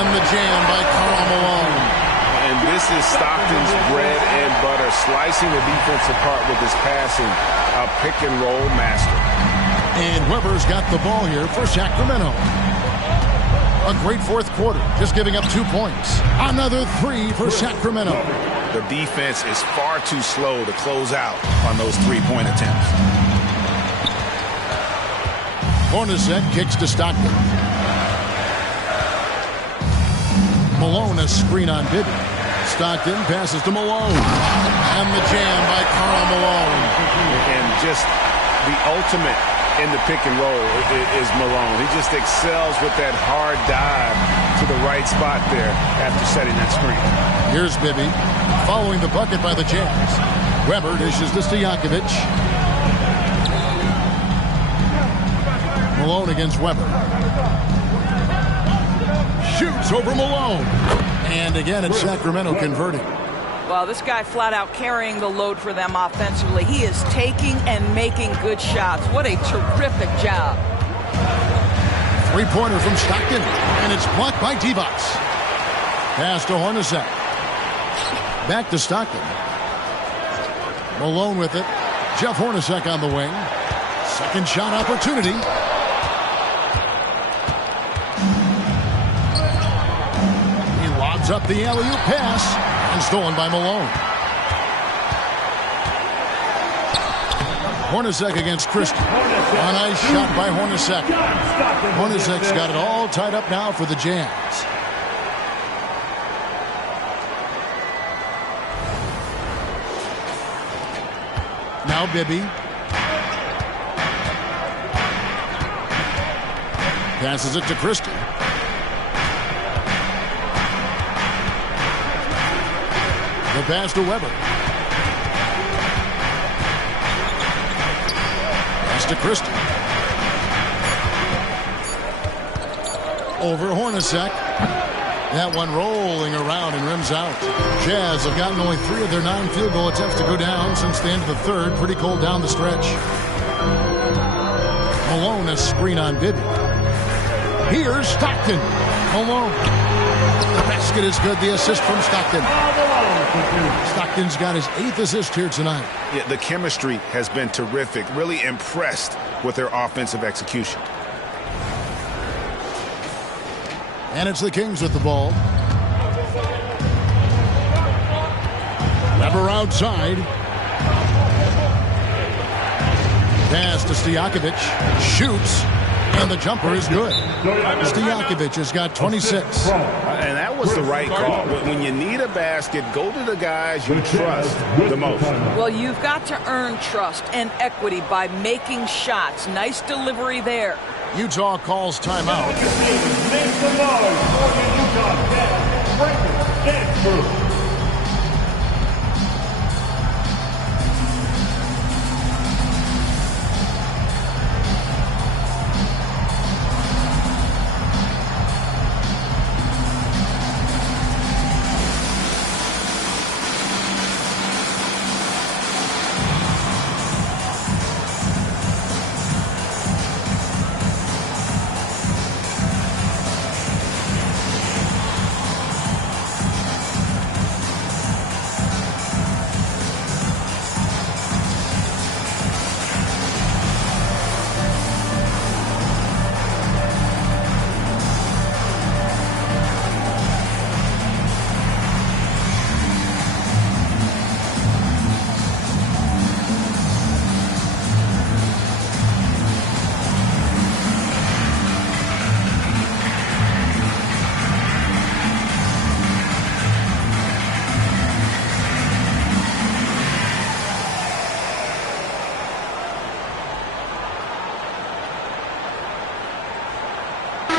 And the jam by Karl Malone. And this is Stockton's bread and butter, slicing the defense apart with his passing, a pick-and-roll master. And Weber's got the ball here for Sacramento. A great fourth quarter, just giving up 2 points. Another 3 for Sacramento. The defense is far too slow to close out on those 3-point attempts. Hornacek kicks to Stockton. Malone, a screen on Bibby. Stockton passes to Malone. And the jam by Karl Malone. And just the ultimate in the pick and roll is Malone. He just excels with that hard dive to the right spot there after setting that screen. Here's Bibby following the bucket by the Jazz. Weber dishes to Stojakovic. Malone against Weber. Shoots over Malone. And again, it's Sacramento converting. Well, this guy flat out carrying the load for them offensively. He is taking and making good shots. What a terrific job. Three-pointer from Stockton, and it's blocked by Divac. Pass to Hornacek. Back to Stockton. Malone with it. Jeff Hornacek on the wing. Second shot opportunity. He lobs up the alley-oop pass, and stolen by Malone. Hornacek against Christie. A nice shot by Hornacek. Hornacek's got it all tied up now for the Jazz. Now Bibby. Passes it to Christie. The pass to Weber. Pass to Christie. Over Hornacek. That one rolling around and rims out. Jazz have gotten only 3 of their 9 field goal attempts to go down since the end of the third. Pretty cold down the stretch. Malone a screen on Bibby. Here's Stockton. Malone. The basket is good. The assist from Stockton. Stockton's got his 8th assist here tonight. Yeah, the chemistry has been terrific. Really impressed with their offensive execution. And it's the Kings with the ball. Weber outside. Pass to Stojakovic. Shoots. And the jumper is good. Stojakovic has got 26. And that was the right call. When you need a basket, go to the guys you trust the most. Well, you've got to earn trust and equity by making shots. Nice delivery there. Utah calls timeout. Make some noise for the Utah Jazz. Breaker dance move.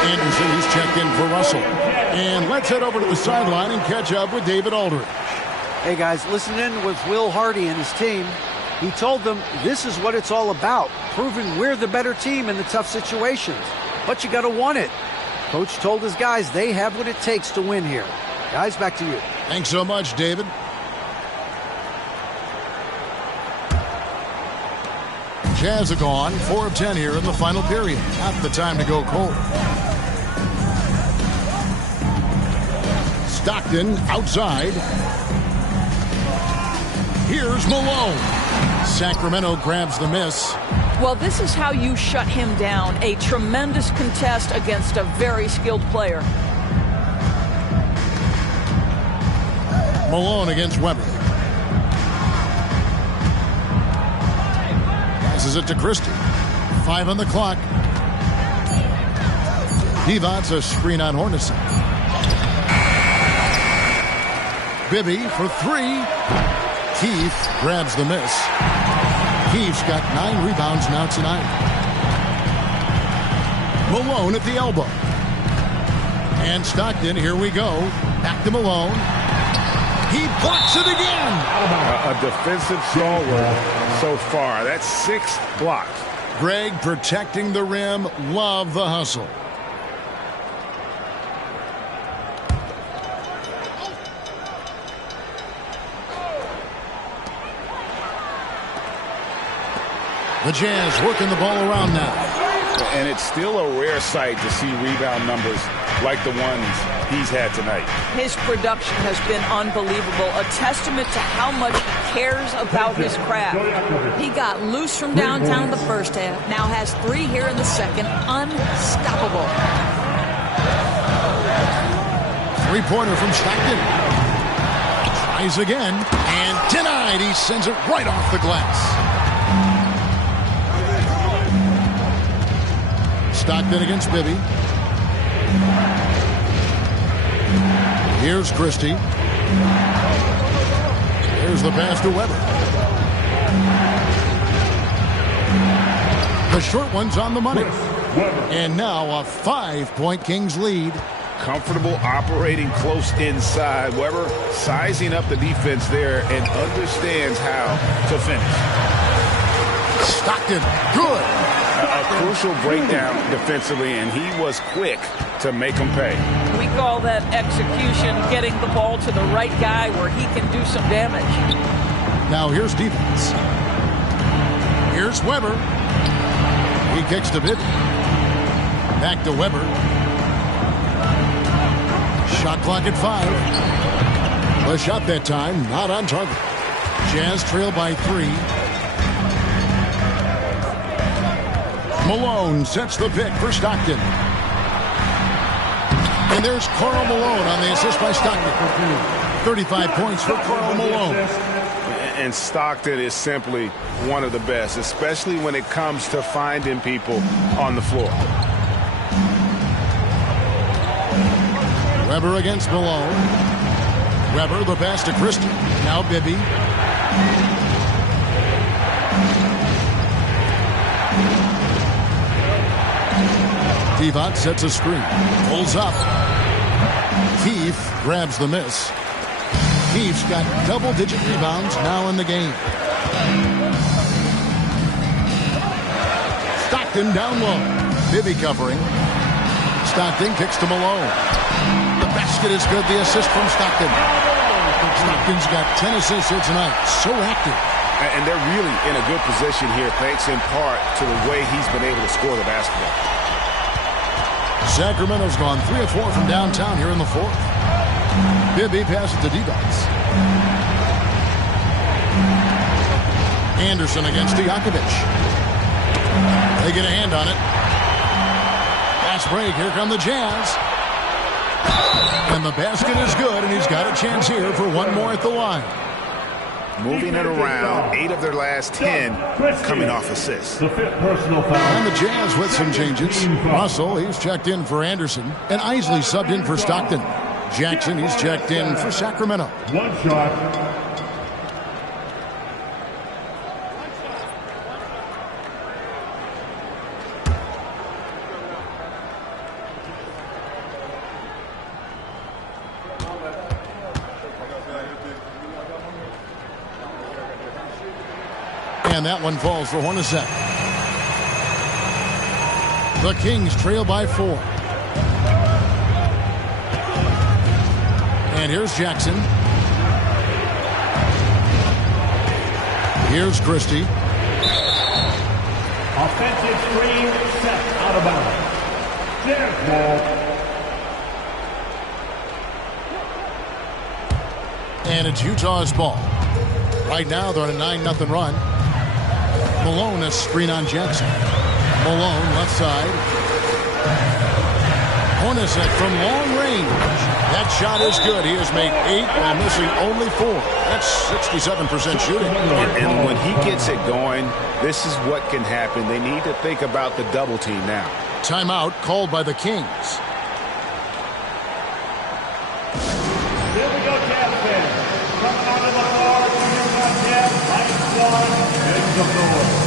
Anderson, he's checked in for Russell. And let's head over to the sideline and catch up with David Aldridge. Hey, guys, listen in with Will Hardy and his team. He told them this is what it's all about, proving we're the better team in the tough situations. But you got to want it. Coach told his guys they have what it takes to win here. Guys, back to you. Thanks so much, David. Jazz are gone, 4 of 10 here in the final period. Not the time to go cold. Stockton outside. Here's Malone. Sacramento grabs the miss. Well, this is how you shut him down. A tremendous contest against a very skilled player. Malone against Weber. Passes it to Christie. 5 on the clock. Divac a screen on Hornacek. Bibby for 3. Keith grabs the miss. Keith's got 9 rebounds now tonight. Malone at the elbow. And Stockton, here we go. Back to Malone. he blocks it again. A defensive stalwart so far. That's 6 blocks. Greg protecting the rim. Love the hustle. The Jazz working the ball around now. And it's still a rare sight to see rebound numbers like the ones he's had tonight. His production has been unbelievable, a testament to how much he cares about his craft. He got loose from downtown in the first half, now has 3 here in the second. Unstoppable. Three-pointer from Stockton. Tries again, and denied. He sends it right off the glass. Stockton against Bibby. Here's Christie. Here's the pass to Weber. The short one's on the money. And now a 5-point Kings lead. Comfortable operating close inside. Weber sizing up the defense there and understands how to finish. Stockton, good. A crucial breakdown defensively, and he was quick to make him pay. We call that execution, getting the ball to the right guy where he can do some damage. Now here's defense. Here's Weber. He kicks to Bibby. Back to Weber. Shot clock at 5. The shot that time not on target. Jazz trail by 3. Malone sets the pick for Stockton. And there's Karl Malone on the assist by Stockton. 35 points for Karl Malone. And Stockton is simply one of the best, especially when it comes to finding people on the floor. Weber against Malone. Weber, the pass to Christie. Now Bibby. Divac sets a screen. Pulls up. Keefe grabs the miss. Keefe's got double-digit rebounds now in the game. Stockton down low. Bibby covering. Stockton kicks to Malone. The basket is good. The assist from Stockton. Stockton's got 10 assists here tonight. So active. And they're really in a good position here, thanks in part to the way he's been able to score the basketball. Sacramento's gone 3 of 4 from downtown here in the fourth. Bibby passes to Divac. Anderson against Stojakovic. They get a hand on it. Fast break. Here come the Jazz. And the basket is good, and he's got a chance here for one more at the line. Moving it around, 8 of their last 10 coming off assists. The 5th personal foul. And the Jazz with some changes. Russell, he's checked in for Anderson. And Isley subbed in for Stockton. Jackson, he's checked in for Sacramento. One shot. And that one falls for Hornacek. The Kings trail by 4. And here's Jackson. Here's Christie. Offensive screen set out of bounds. Jazz ball. And it's Utah's ball. Right now they're on a 9-0 run. Malone a screen on Jackson. Malone left side. Hornacek from long range. That shot is good. He has made 8 while missing only 4. That's 67% shooting. And when he gets it going, this is what can happen. They need to think about the double team now. Timeout called by the Kings. Here we go, Jazz fans. Coming out of the floor, Utah Jazz, Mike Kings of North.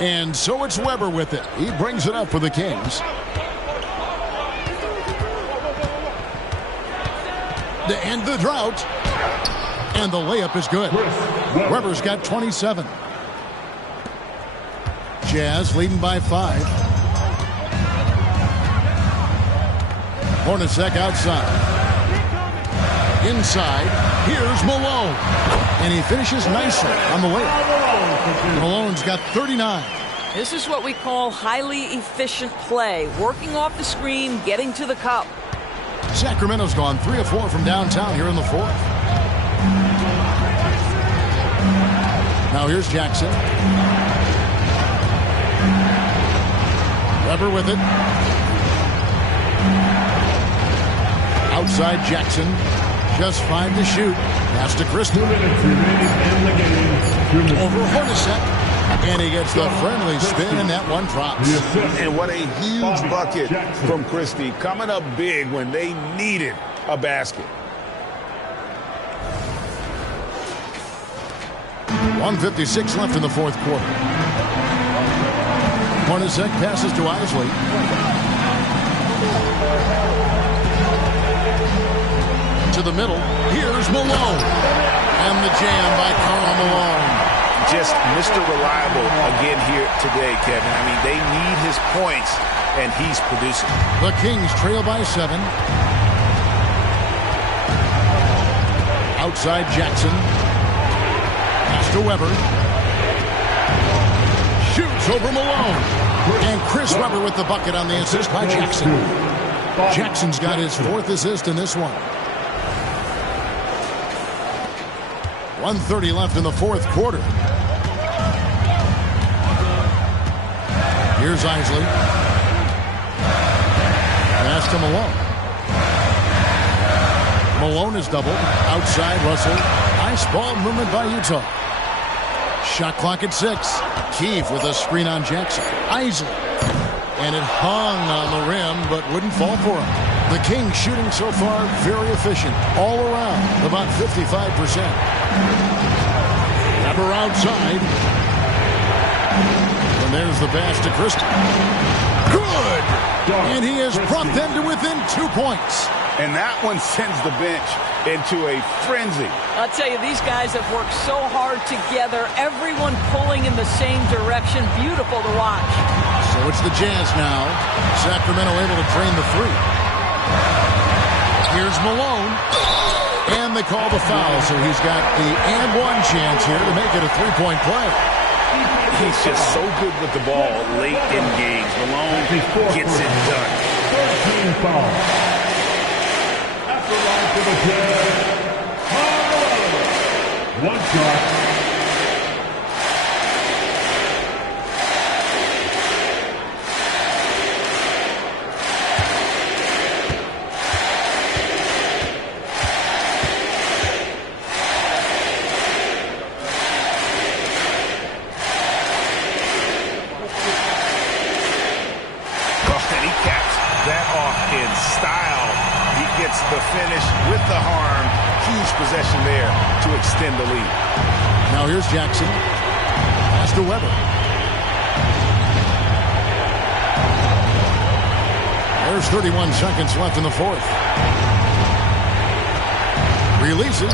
And so it's Weber with it. He brings it up for the Kings. To end the drought. And the layup is good. Weber's got 27. Jazz leading by 5. Hornacek outside. Inside, here's Malone. And he finishes nicely on the layup. Malone's got 39. This is what we call highly efficient play. Working off the screen, getting to the cup. Sacramento's gone 3 of 4 from downtown here in the fourth. Now here's Jackson. Weber with it. Outside Jackson. Just 5 to shoot. Pass to Christie. Over Hornacek. And he gets the friendly spin, and that one drops. And what a huge bucket from Christie. Coming up big when they needed a basket. 1:56 left in the fourth quarter. Hornacek passes to Isley. To the middle. Here's Malone. And the jam by Karl Malone. Just Mr. Reliable again here today, Kevin. I mean, they need his points, and he's producing. The Kings trail by 7. Outside Jackson. Pass to Weber. Shoots over Malone. And Chris Weber with the bucket on the assist by Jackson. Jackson's got his 4th assist in this one. 1:30 left in the fourth quarter. Here's Isley. Pass to Malone. Malone is doubled. Outside Russell. Nice ball movement by Utah. Shot clock at 6. Keefe with a screen on Jackson. Isley. And it hung on the rim, but wouldn't fall for him. The Kings shooting so far very efficient. All around, about 55%. Weber outside. And there's the pass to Christie. Good! And he has brought them to within 2 points. And that one sends the bench into a frenzy. I'll tell you, these guys have worked so hard together. Everyone pulling in the same direction. Beautiful to watch. So it's the Jazz now. Sacramento able to drain the 3. Here's Malone. And they call the foul, so he's got the and one chance here to make it a 3-point play. He's just so good with the ball late in games. Malone gets it done. 13 foul. After line for the Jazz, one shot. The finish with the harm. Huge possession there to extend the lead. Now here's Jackson. Pass to Weber. There's 31 seconds left in the fourth. Releases.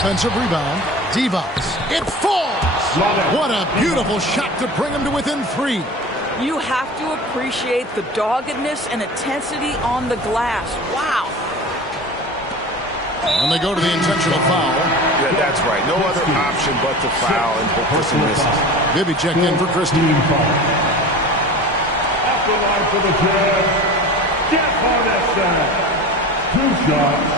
Offensive rebound. Devos. It falls. What a beautiful shot to bring him to within 3. You have to appreciate the doggedness and intensity on the glass. Wow. And they go to the intentional foul. Yeah, that's right. No other option but to foul and hope for some misses. Bibby checked in for Christie. After line for the Jazz, Jeff Hornacek. 2 shots.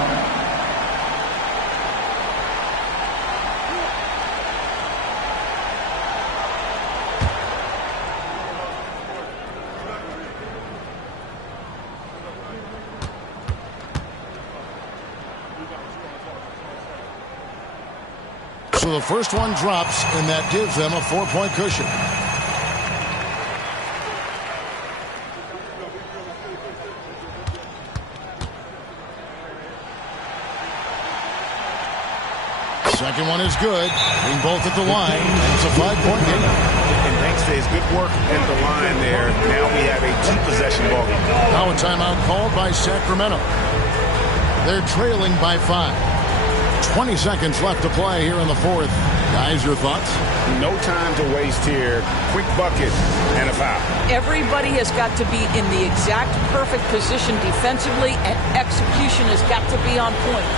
So the first one drops, and that gives them a 4-point cushion. Second one is good. Being both at the line, and it's a 5-point game. And Banks says good work at the line there. Now we have a 2-possession ball game. Now a timeout called by Sacramento. They're trailing by 5. 20 seconds left to play here in the fourth. Guys, your thoughts? No time to waste here. Quick bucket and a foul. Everybody has got to be in the exact perfect position defensively, and execution has got to be on point.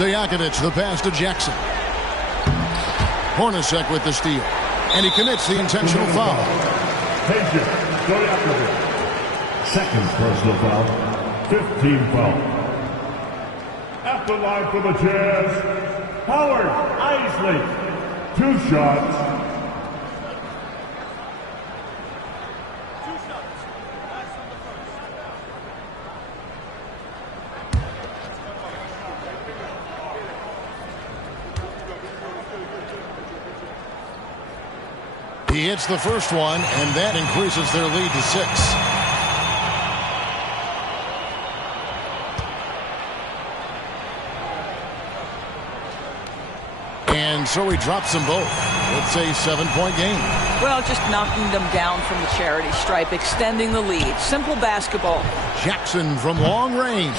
Stojakovic, the pass to Jackson. Hornacek with the steal. And he commits the intentional foul. Peja Stojakovic. Second personal foul. 15 foul. At the line for the Jazz, Howard Eisley. 2 shots. He hits the first one, and that increases their lead to 6. And so he drops them both. It's a 7-point game. Well, just knocking them down from the charity stripe, extending the lead. Simple basketball. Jackson from long range.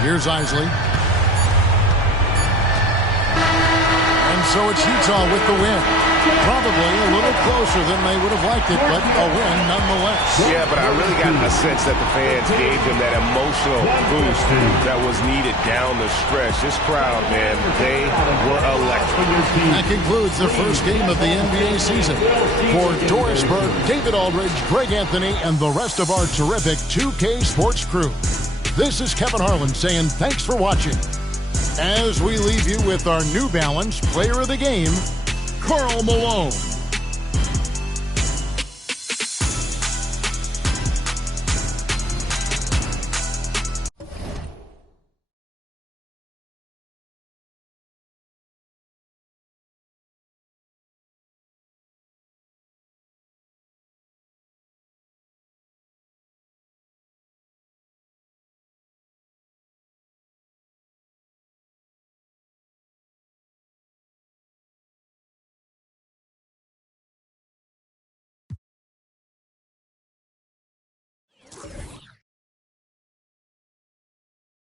Here's Eisley. So it's Utah with the win. Probably a little closer than they would have liked it, but a win nonetheless. Yeah, but I really got a sense that the fans gave them that emotional boost that was needed down the stretch. This crowd, man, they were electric. That concludes the first game of the NBA season. For Doris Burke, David Aldridge, Greg Anthony, and the rest of our terrific 2K Sports crew, this is Kevin Harlan saying thanks for watching. As we leave you with our New Balance Player of the Game, Karl Malone.